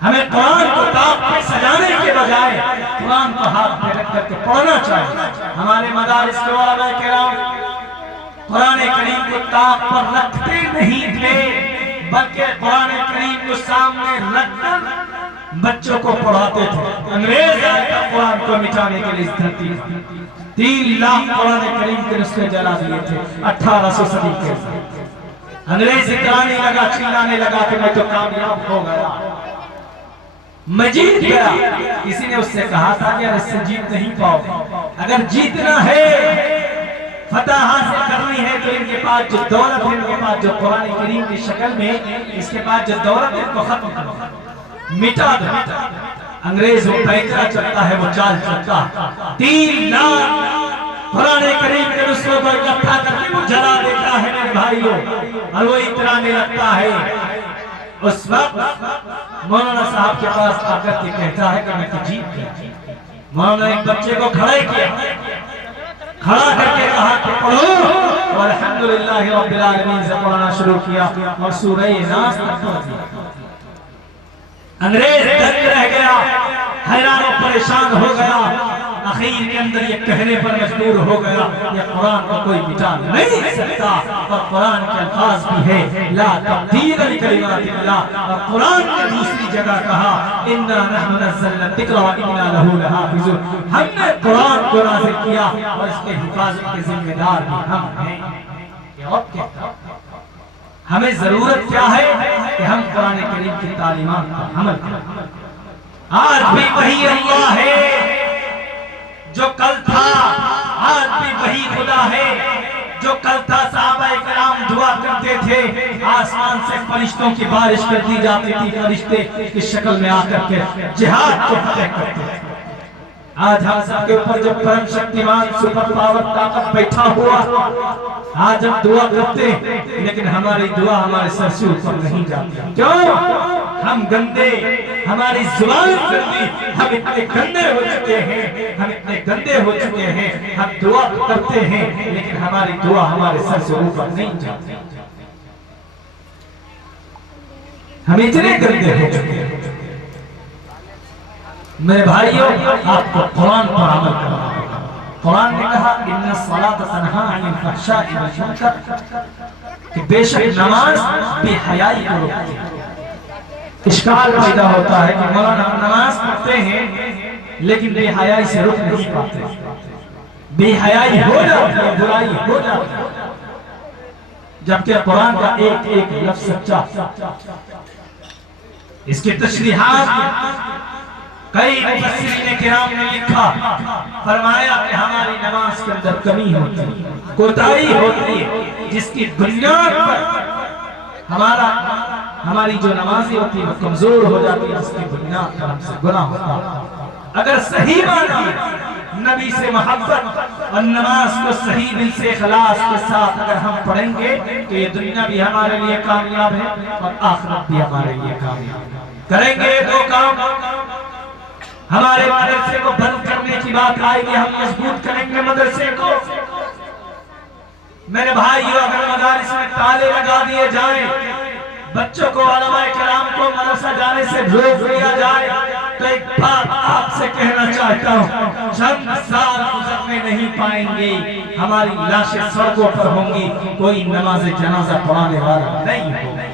ہمیں قرآن کو طاق پہ سجانے کے بجائے قرآن کو ہاتھ پہ رکھ کر کے پڑھنا چاہیے۔ ہمارے مدارس کے علماء کرام قرآن کریم کو طاق پر رکھتے نہیں تھے، بلکہ قرآن کریم کو سامنے رکھ کر بچوں کو پڑھاتے تھے۔ انگریز آئے گا قرآن کو مٹانے کے لیے اس دھرتی میں 3 لاکھ قرآن کریم کے نسخے جلا دیے تھے 1800 صدی کے۔ انگریز اترانے لگا، چلانے لگا کہ میں تو کامیاب ہو گیا، میں جیت گیا۔ کسی نے اس سے کہا تھا کہ اس سے جیت نہیں پاؤ، اگر جیتنا ہے، فتح حاصل کرنی ہے، تو ان کے پاس جو دولت ہے، ان کے پاس جو قرآن کریم کی شکل میں اس کے پاس جو دولت ہے ان کو ختم کرو، مٹا دو۔ انگریز وہ پیکرا چلتا ہے، وہ چال چلتا ہے، 3 لاکھ قرآن کریم کے نسخوں کو اکٹھا کر کے وہ جلا دیتا ہے میرے بھائیوں، اور وہ اترانے لگتا ہے۔ اس وقت مولانا صاحب کے پاس آ کر کے کہتا ہے کہ میں تو جیت گیا۔ مولانا ایک بچے کو کھڑے کیا، کھڑا کر کے کہا کہ پڑھو، اور الحمدللہ رب العالمین سے پڑھنا شروع کیا اور سورہ ناس تک پڑھ دیا۔ انگریز دنگ رہ گیا، حیران و پریشان ہو گیا، اخیر کے اندر یہ کہنے پر مجبور ہو گیا کہ قرآن کو کوئی مٹا نہیں سکتا، اور قرآن کے الفاظ بھی ہے لا تبدیل لکلمات اللہ، اور قرآن نے دوسری جگہ کہا انا نحن نزلنا الذکر وانا لہ لحافظون، ہم نے قرآن کو نازل کیا اور اس کے حفاظت کے ذمہ دار بھی ہم ہیں۔ ہمیں ضرورت کیا ہے کہ ہم قرآن کریم کی تعلیمات پر عمل کریں۔ آج بھی وہی اللہ ہے جو کل تھا، آج بھی وہی خدا ہے جو کل تھا۔ صحابہ کرام دعا کرتے تھے، آسمان سے فرشتوں کی بارش کر دی جاتی تھی، فرشتے کی شکل میں آ کر کے جہاد کو فتح کرتے تھے۔ آج ہم سب کے اوپر جو پرم شکتیمان سپر پاور طاقت بیٹھا ہوا، آج ہم دعا کرتے ہیں لیکن ہماری دعا ہمارے سر سے اوپر نہیں جاتی۔ کیوں؟ ہم گندے، ہماری زبان گندی، ہم اتنے گندے ہو چکے ہیں، ہم اتنے گندے ہو چکے ہیں، ہم دعا کرتے ہیں لیکن ہماری دعا ہمارے سر سے اوپر نہیں جاتی۔ ہم اتنے گندے ہو چکے ہیں۔ میرے بھائیوں، آپ کو قرآن پر عمل کرنا ہوگا۔ قرآن نے کہا ان الصلاۃ تنہی عن الفحشاء والمنکر، کہ بے شک نماز بے حیائی کو روکتی ہے۔ اشکال پیدا ہوتا ہے کہ مولانا نماز پڑھتے ہیں لیکن بے حیائی سے رک نہیں پاتے، بے حیائی ہو جاتی ہے، برائی ہو جاتی ہے، جبکہ قرآن کا ایک ایک لفظ سچا۔ اس کی تشریحات کئی مفسرین کرام نے لکھا، فرمایا کہ ہماری نماز کے اندر کمی ہوتی ہے، کوتاہی ہوتی ہے، جس کی بنیاد پر ہماری جو نمازی ہوتی ہے وہ کمزور ہو جاتی ہے، جس کی بنیاد پر ہم سے گناہ ہوتا ہے۔ اگر صحیح معنی نبی سے محبت اور نماز کو صحیح دل سے اخلاص کے ساتھ اگر ہم پڑھیں گے تو یہ دنیا بھی ہمارے لیے کامیاب ہے اور آخرت بھی ہمارے لیے کامیاب ہے۔ کریں گے 2 کام، ہمارے مدرسے کو بند کرنے کی بات آئے گی، ہم مضبوط کریں گے مدرسے کو۔ میرے بھائیو، اگر مدارس میں تالے لگا دیے جائیں، بچوں کو علماء کرام کو مدرسہ جانے سے روک دیا جائے، تو ایک بات آپ سے کہنا چاہتا ہوں، چند سال گزرنے نہیں پائیں گے، ہماری لاشیں سڑکوں پر ہوں گی، کوئی نماز جنازہ پڑھانے والا نہیں ہوگا۔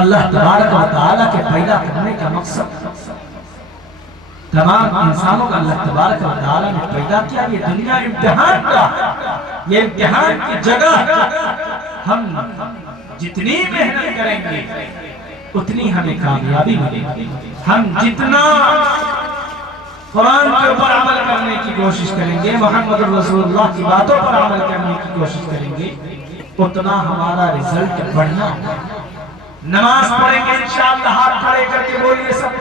اللہ تبارک و تعالیٰ کے پیدا کرنے کا مقصد، تمام انسانوں کا اللہ تبارک و تعالیٰ نے پیدا کیا، یہ دنیا امتحان کا، یہ امتحان کی جگہ، ہم جتنی محنت کریں گے اتنی ہمیں کامیابی ملے گی، ہم جتنا قرآن کے اوپر عمل کرنے کی کوشش کریں گے، محمد رسول اللہ کی باتوں پر عمل کرنے کی کوشش کریں گے، اتنا ہمارا رزلٹ بڑھنا ہے۔ نماز پڑھیں گے انشاءاللہ، ہاتھ کھڑے کر کے بولیے سب،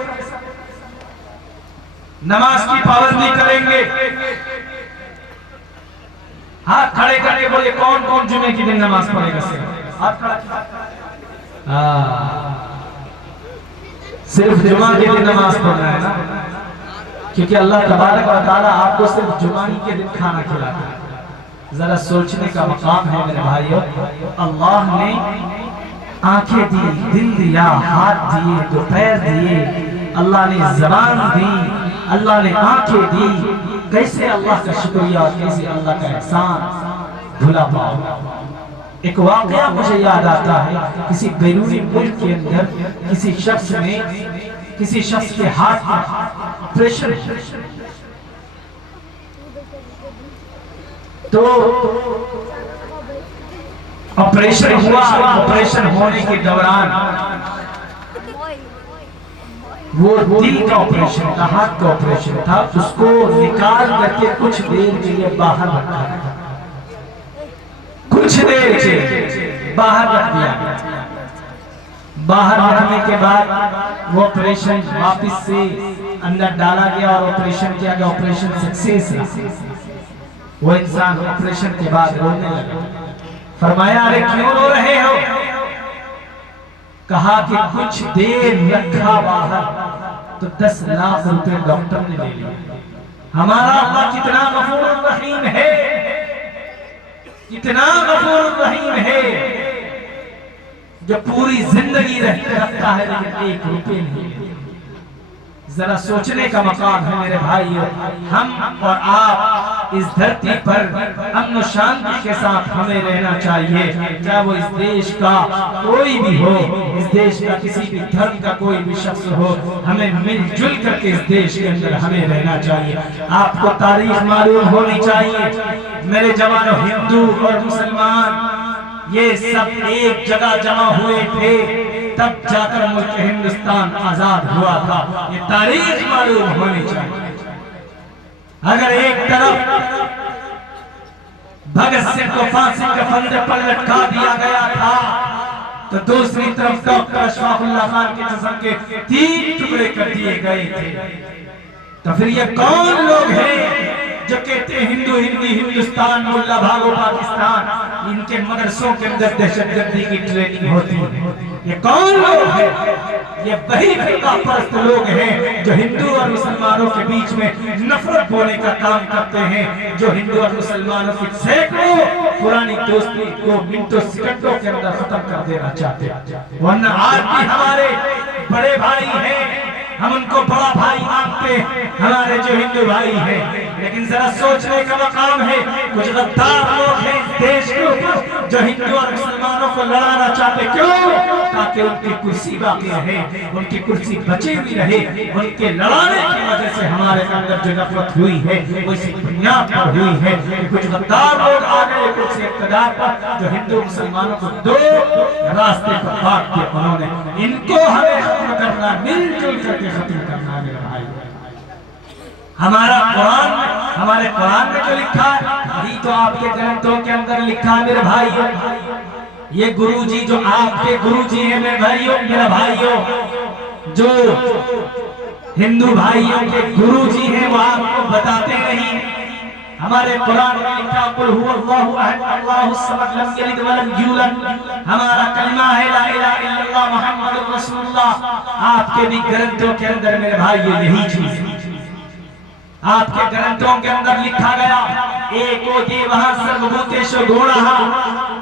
نماز کی پابندی کریں گے، ہاتھ کھڑے کر کے بولیے کون کون جمعے کی دن نماز پڑھے گا؟ ہاتھ کھڑا کیا؟ صرف جمعہ کے دن نماز پڑھنا ہے نا، کیونکہ اللہ تبارک و تعالیٰ آپ کو صرف جمعہ ہی کے دن کھانا کھلاتا ہے۔ ذرا سوچنے کا مقام ہے میرے بھائیوں، اللہ نے آنکھیں دی، دل دیا، ہاتھ دیے، دو پیر دیے، اللہ نے زبان دی، اللہ نے آنکھیں دی، کیسے اللہ کا شکریہ، کیسے اللہ کا احسان بھلا پاؤ۔ ایک واقعہ مجھے یاد آتا ہے، کسی بیرونی ملک کے اندر کسی شخص کے ہاتھ میں آپریشن، تو آپریشن ہوا، آپریشن ہونے کے دوران وہ دل کا آپریشن تھا، ہاتھ کا آپریشن تھا، اس کو نکال کر کے کچھ دیر کے لیے باہر رکھا، کچھ دیر کے باہر رکھ دیا۔ باہر رکھنے کے بعد وہ آپریشن واپس سے اندر ڈالا گیا اور آپریشن کیا گیا، آپریشن سکسیس ہے۔ وہ انسان آپریشن کے بعد رونے لگا، فرمایا ارے کیوں رو رہے ہو؟ کہا کہ کچھ دیر رکھا باہر تو 10 لاکھ روپے ڈاکٹر نے لے لیا۔ ہمارا اللہ کتنا غفور الرحیم ہے، کتنا غفور الرحیم ہے، جو پوری زندگی رکھتا ہے لیکن 1 روپے نہیں۔ ذرا سوچنے کا مقام ہے میرے بھائیو، ہم اور آپ اس دھرتی پر امن و شانتی کے ساتھ ہمیں رہنا چاہیے، چاہے وہ اس دیش کا کوئی بھی ہو، اس دیش کا کسی بھی دھرم کا کوئی بھی شخص ہو، ہمیں مل جل کر کے اس دیش کے اندر ہمیں رہنا چاہیے۔ آپ کو تاریخ معلوم ہونی چاہیے، میرے جوانوں، ہندو اور مسلمان یہ سب ایک جگہ جمع ہوئے تھے، تب جا کر ملک ہندوستان آزاد ہوا تھا، یہ تاریخ معلوم ہونی چاہیے۔ اگر ایک طرف بھگت سنگھ کو پھانسی کے پھندے پر لٹکا دیا گیا تھا تو دوسری طرف ڈاکٹر اشفاق اللہ خان کے جسم کے 3 ٹکڑے کر دیے گئے تھے۔ تو پھر یہ کون لوگ ہیں جو کہتے ہیں ہندو ہندوستان، ملا بھاگو پاکستان، ان کے مدرسوں کے اندر دہشت گردی کی ٹریننگ ہوتی ہے؟ یہ کون لوگ ہیں؟ یہ وہی فرقہ پرست لوگ ہیں جو ہندو اور مسلمانوں کے بیچ میں نفرت بونے کا کام کرتے ہیں، جو ہندو اور مسلمانوں کی سینکڑوں پرانی دوستی کو منٹوں سیکنڈوں کے اندر ختم کر دینا چاہتے ہیں۔ ورنہ آج بھی ہمارے بڑے بھائی ہیں، ہم ان کو بڑا بھائی مانتے ہیں، ہمارے جو ہندو بھائی ہیں، لیکن ذرا سوچنے کا مقام ہے، کچھ غدار لوگ ہیں اس دیش کے اوپر جو ہندو اور مسلمانوں کو لڑانا چاہتے، کیوں؟ تاکہ ان کی کرسی باقی رہے، ان کی کرسی بچی ہوئی رہے، ان کے لڑانے کی وجہ سے ہمارے اندر جو نفرت ہوئی ہے وہ اسی بنیاد پر ہوئی ہے کہ کچھ غدار لوگ آ گئے کرسی اقتدار پر جو ہندو مسلمانوں کو 2 راستے پر بانٹ دیا انہوں نے، ان کو ہمیں ختم کرنا، مل جل کر کے ختم کرنا ہے میرے بھائی۔ ہمارے قرآن میں جو لکھا ہے وہی تو آپ کے گرنتھوں کے اندر لکھا ہے میرے بھائیوں۔ یہ گرو جی جو آپ کے گرو جی ہیں میرے بھائیوں، جو ہندو بھائیوں کے گرو جی ہیں وہ آپ کو بتاتے نہیں۔ ہمارے قرآن میں لکھا قل هو اللہ احد اللہ الصمد لم یلد ولم یولد، ہمارا کلمہ ہے لا الہ الا اللہ محمد رسول اللہ۔ آپ کے بھی گرنتھوں کے اندر میرے بھائیوں یہی چیز ہے، آپ کے گرنتھوں کے اندر لکھا گیا ایک ہوتی وہاں سربھوتیش گوڑا.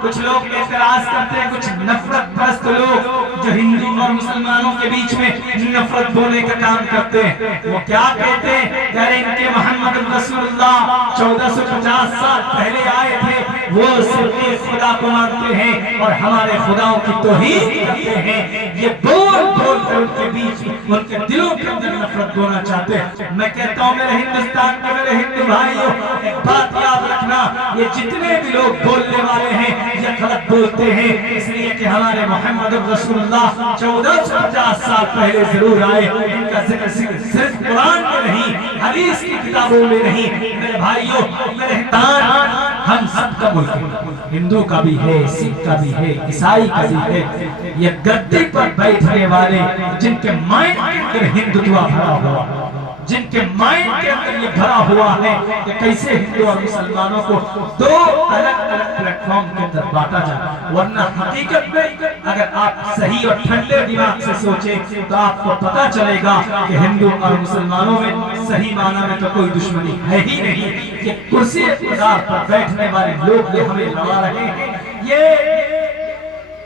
کچھ لوگ اعتراض کرتے ہیں, کچھ نفرت پرست لوگ جو ہندو اور مسلمانوں کے بیچ میں نفرت بولنے کا کام کرتے ہیں. وہ کیا کہتے ہیں, کہہ رہے ہیں کہ محمد رسول اللہ 1450 سال پہلے آئے تھے, وہ صرف ایک خدا کو مانتے ہیں اور ہمارے خداؤں کی توہین کرتے ہیں. یہ بول بول کر ان کے بیچ ان کے دلوں کے اندر نفرت بولنا چاہتے ہیں. میں کہتا ہوں میرے ہندوستان کے میرے ہندو بھائیوں, ایک بات یاد رکھنا, یہ جتنے بھی لوگ بولنے والے ہیں یہ غلط بولتے ہیں, اس لیے کہ ہمارے محمد رسول اللہ 1450 سال پہلے ضرور آئے. ان کا ذکر صرف قرآن میں نہیں, حدیث کی کتابوں میں نہیں. میرے بھائیوں, میرے ہندوستان ہم سب کا ملک ہے, ہندو کا بھی ہے, سکھ کا بھی ہے, عیسائی کا بھی ہے. یہ گدے پر بیٹھنے والے جن کے مائنڈ کے اندر ہندوتوا بھرا ہوا, جن کے مائنڈ کے اندر یہ بھرا ہوا ہے کہ کیسے ہندو اور مسلمانوں کو دو الگ الگ پلیٹ فارم کے اندر بانٹا جائے. ورنہ حقیقت میں اگر آپ صحیح اور ٹھنڈے دماغ سے سوچیں تو آپ کو پتا چلے گا کہ ہندو اور مسلمانوں میں صحیح معنی میں تو کوئی دشمنی ہے ہی نہیں. یہ کرسی اقتدار پر بیٹھنے والے لوگ جو ہمیں لڑا رہے ہیں, یہ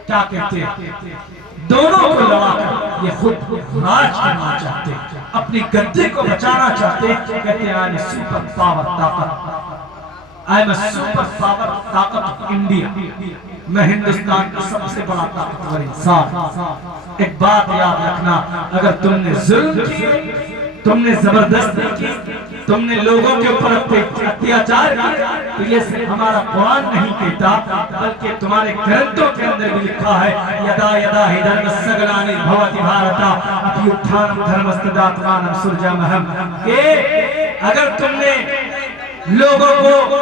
کیا کہتے ہیں, دونوں کو لڑا کر یہ خود راج کرنا چاہتے ہیں, اپنی گدے کو بچانا چاہتے ہیں. کہتے ہیں آئی ایم سپر پاور طاقت, آئی ایم سپر پاور طاقت آف انڈیا, میں ہندوستان کا سب سے بڑا طاقتور انسان. ایک بات یاد رکھنا, اگر تم نے ظلم کیے, تم نے زبردستی کی, تم نے لوگوں کے اوپر اتیاچار کیا, تو یہ صرف ہمارا قرآن نہیں کہتا بلکہ تمہارے گرنتھوں کے اندر بھی لکھا ہے, یدا یدا ہی دھرمسگلانی بھوتی بھارتا ابھیوتھانم دھرمستداتمانم سرجامہم, کہ اگر تم نے لوگوں کو,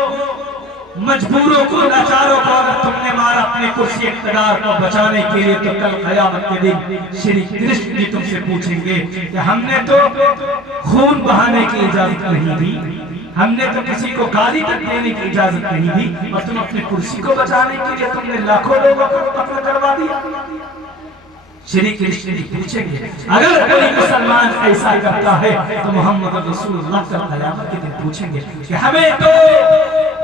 مجبوروں کو, لاچاروں کو اگر تم نے مارا اپنے کرسی اقتدار کو بچانے کے لیے, تو کل قیامت کے دن شری کرشن جی تم سے پوچھیں گے کہ ہم نے تو خون بہانے کی اجازت نہیں دی, ہم نے تو کسی کو گالی تک دینے کی اجازت نہیں دی, اور تم اپنے کرسی کو بچانے کے لیے تم نے لاکھوں لوگوں کو قتل کروا دیا. شری کرشن جی پوچھیں گے, اگر کوئی مسلمان ایسا کرتا ہے تو محمد رسول اللہ کا قیامت کے دن پوچھیں گے کہ ہمیں تو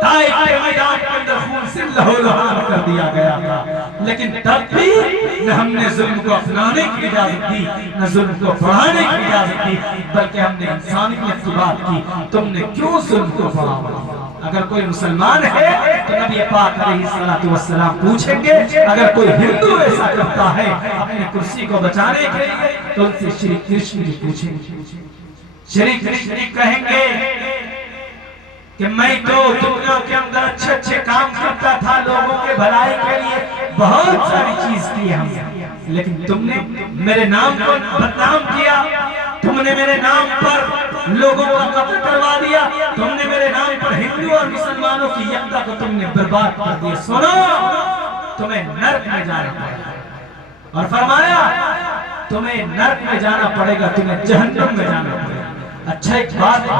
طائف کے میدان کے اندر خون سے لہو لہان کر دیا گیا تھا, لیکن تب بھی نہ ہم نے ظلم کو اپنانے کی اجازت دی, نہ ظلم کو بڑھانے کی اجازت دی, بلکہ ہم نے انسانیت کی بات کی. تم نے کیوں ظلم کو بڑھایا؟ اگر کوئی مسلمان ہے تو نبی پاک علیہ الصلوۃ والسلام پوچھیں گے, اگر کوئی ہندو ایسا کرتا ہے اپنے کرسی کو بچانے کے لیے تو ان سے شری کرشن جی پوچھیں گے. شری کرشن جی کہیں گے کہ میں تو دنیا کے اندر اچھے اچھے کام کرتا تھا, لوگوں کے بھلائی کے لیے بہت ساری چیز کی ہم, لیکن تم نے میرے نام کو بدنام کیا, تم نے میرے نام پر لوگوں کا قتل کروا دیا, تم نے میرے نام پر ہندو اور مسلمانوں کی یکتا کو تم نے برباد کر دیا. سنو, تمہیں نرک میں جانا پڑے گا, اور فرمایا تمہیں نرک میں جانا پڑے گا, تمہیں جہنم میں جانا پڑے گا. اچھا ایک بات ہے,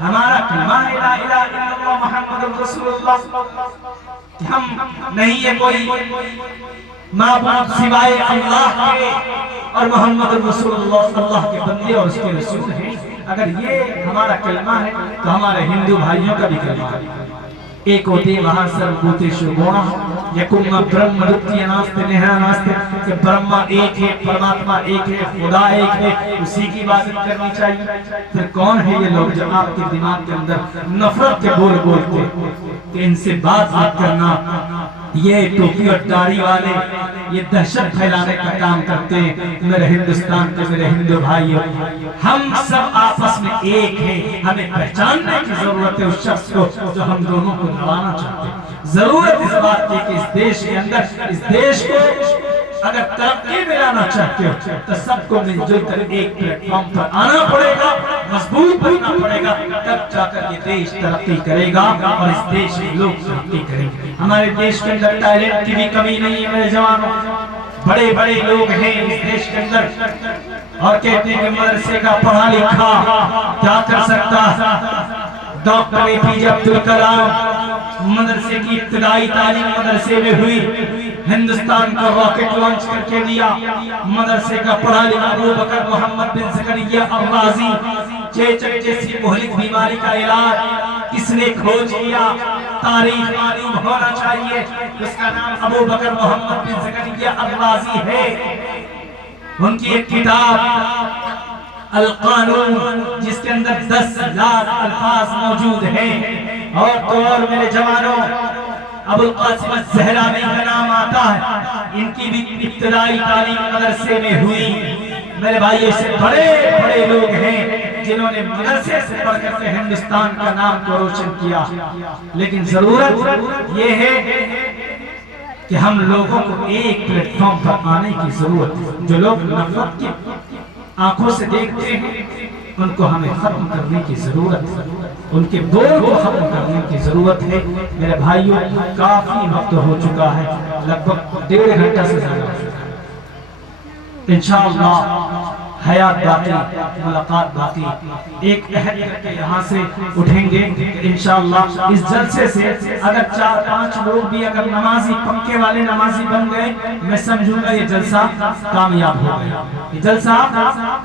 ہمارا کلمہ لا الہ الا اللہ محمد رسول اللہ, کہ ہم نہیں ہے کوئی معبود سوائے اللہ کے, اور محمد رسول اللہ کے بندے اور اس کے رسول ہیں. اگر یہ ہمارا کلمہ ہے تو ہمارے ہندو بھائیوں کا بھی کلمہ ہے. ایک ہوتی وہاں سربھوتیش گوڑا, یکم برہم رتیہ ناستے نہا ناستے, کہ برہما ایک ہے, پرماتما ایک ہے, خدا ایک ہے, اسی کی عبادت کرنی چاہیے. پھر کون ہے یہ لوگ جو آپ کے دماغ کے اندر نفرت کے بول بولتے کہ ان سے بات کرنا, یہ ٹوپی اور داڑھی والے یہ دہشت پھیلانے کا کام کرتے ہیں. میرے ہندوستان کے میرے ہندو بھائیوں, ہم سب آپس میں ایک ہیں, ہمیں پہچاننے کی ضرورت ہے اس شخص کو جو ہم دونوں کو لڑانا چاہتے ہیں. ضرورت اس بات کی کہ اس دیش کے اندر, اس دیش کو اگر ترقی میں لانا چاہتے ہو تو سب کو مل جل کر ایک پلیٹ فارم پر آنا پڑے گا, مضبوط بننا پڑے گا, تب جا کر یہ دیش ترقی کرے گا اور اس دیش میں لوگ ترقی کریں گے. ہمارے دیش کے اندر ٹیلنٹ کی بھی کمی نہیں ہے میرے جوانوں, بڑے بڑے لوگ ہیں اس دیش کے اندر, اور کہتے ہیں کہ مدرسے کا پڑھا لکھا کیا کر سکتا. ڈاکٹر اے پی جے عبدالکلام مدرسے کی ابتدائی تعلیم مدرسے میں ہوئی, ہندوستان کو راکٹ لانچ کر کے دیا. مدرسے کا پڑھا لکھا ابو بکر محمد بن زکریا الرازی چیچک جیسی مہلک بیماری کا علاج کس نے کھوج کیا؟ تاریخ معلوم ہونا چاہیے. اس کا نام ابو بکر محمد بن زکریا الرازی ہے. ان کی ایک کتاب القانون جس کے اندر 10 لاکھ الفاظ موجود ہیں. اور تو اور میرے جوانوں، ابو القاسم الزہراوی کا نام آتا ہے. ان کی بھی ابتدائی تعلیم مدرسے میں ہوئی. میرے بھائی ایسے بڑے بڑے لوگ ہیں جنہوں نے مدرسے سے پڑھ کر کے ہندوستان کا نام کو روشن کیا. لیکن ضرورت یہ ہے کہ ہم لوگوں کو ایک پلیٹ فارم پر آنے کی ضرورت ہے. جو لوگ نفرت کی آنکھوں سے دیکھتے ہیں ان کو ہمیں ختم کرنے کی ضرورت ہے. ان کے دور کو ختم کرنے کی ضرورت ہے. میرے بھائیوں، کافی وقت ہو چکا ہے، لگ بھگ 1.5 گھنٹہ سے زیادہ ہو چکا ہے. انشاءاللہ حیات باقی، ملاقات باقی. ایک عہد کر کے یہاں سے اٹھیں گے انشاءاللہ. اس جلسے سے اگر 4-5 لوگ بھی اگر نمازی، پکے والے نمازی بن گئے، میں سمجھوں گا یہ جلسہ کامیاب ہو گیا. یہ جلسہ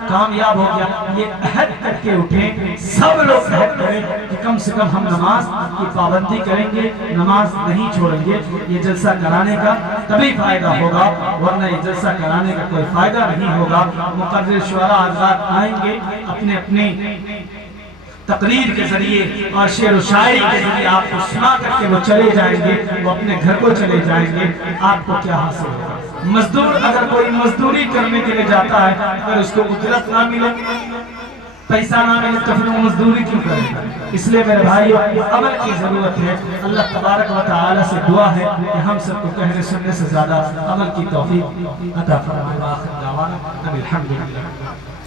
کامیاب ہو گیا. یہ عہد کر کے اٹھیں، سب لوگ عہد کریں کہ کم سے کم ہم نماز کی پابندی کریں گے، نماز نہیں چھوڑیں گے. یہ جلسہ کرانے کا تبھی فائدہ ہوگا، ورنہ یہ جلسہ کرانے کا کوئی فائدہ نہیں ہوگا. مقرر شعراء حضرات آئیں گے، اپنے اپنے تقریر کے ذریعے اور شعر و شاعری کے ذریعے آپ کو سنا کر کے وہ چلے جائیں گے، وہ اپنے گھر کو چلے جائیں گے. آپ کو کیا حاصل ہوگا؟ مزدور اگر کوئی مزدوری کرنے کے لیے جاتا ہے، اگر اس کو اجرت نہ ملے، پیسہ نہ ملے، تو پھر وہ مزدوری کیوں کرے گا؟ اس لیے میرے بھائیو، عمل کی ضرورت ہے. اللہ تبارک و تعالی سے دعا ہے کہ ہم سب کو کہنے سننے سے زیادہ عمل کی توفیق عطا فرمائے. آخر دعوانا الحمدللہ.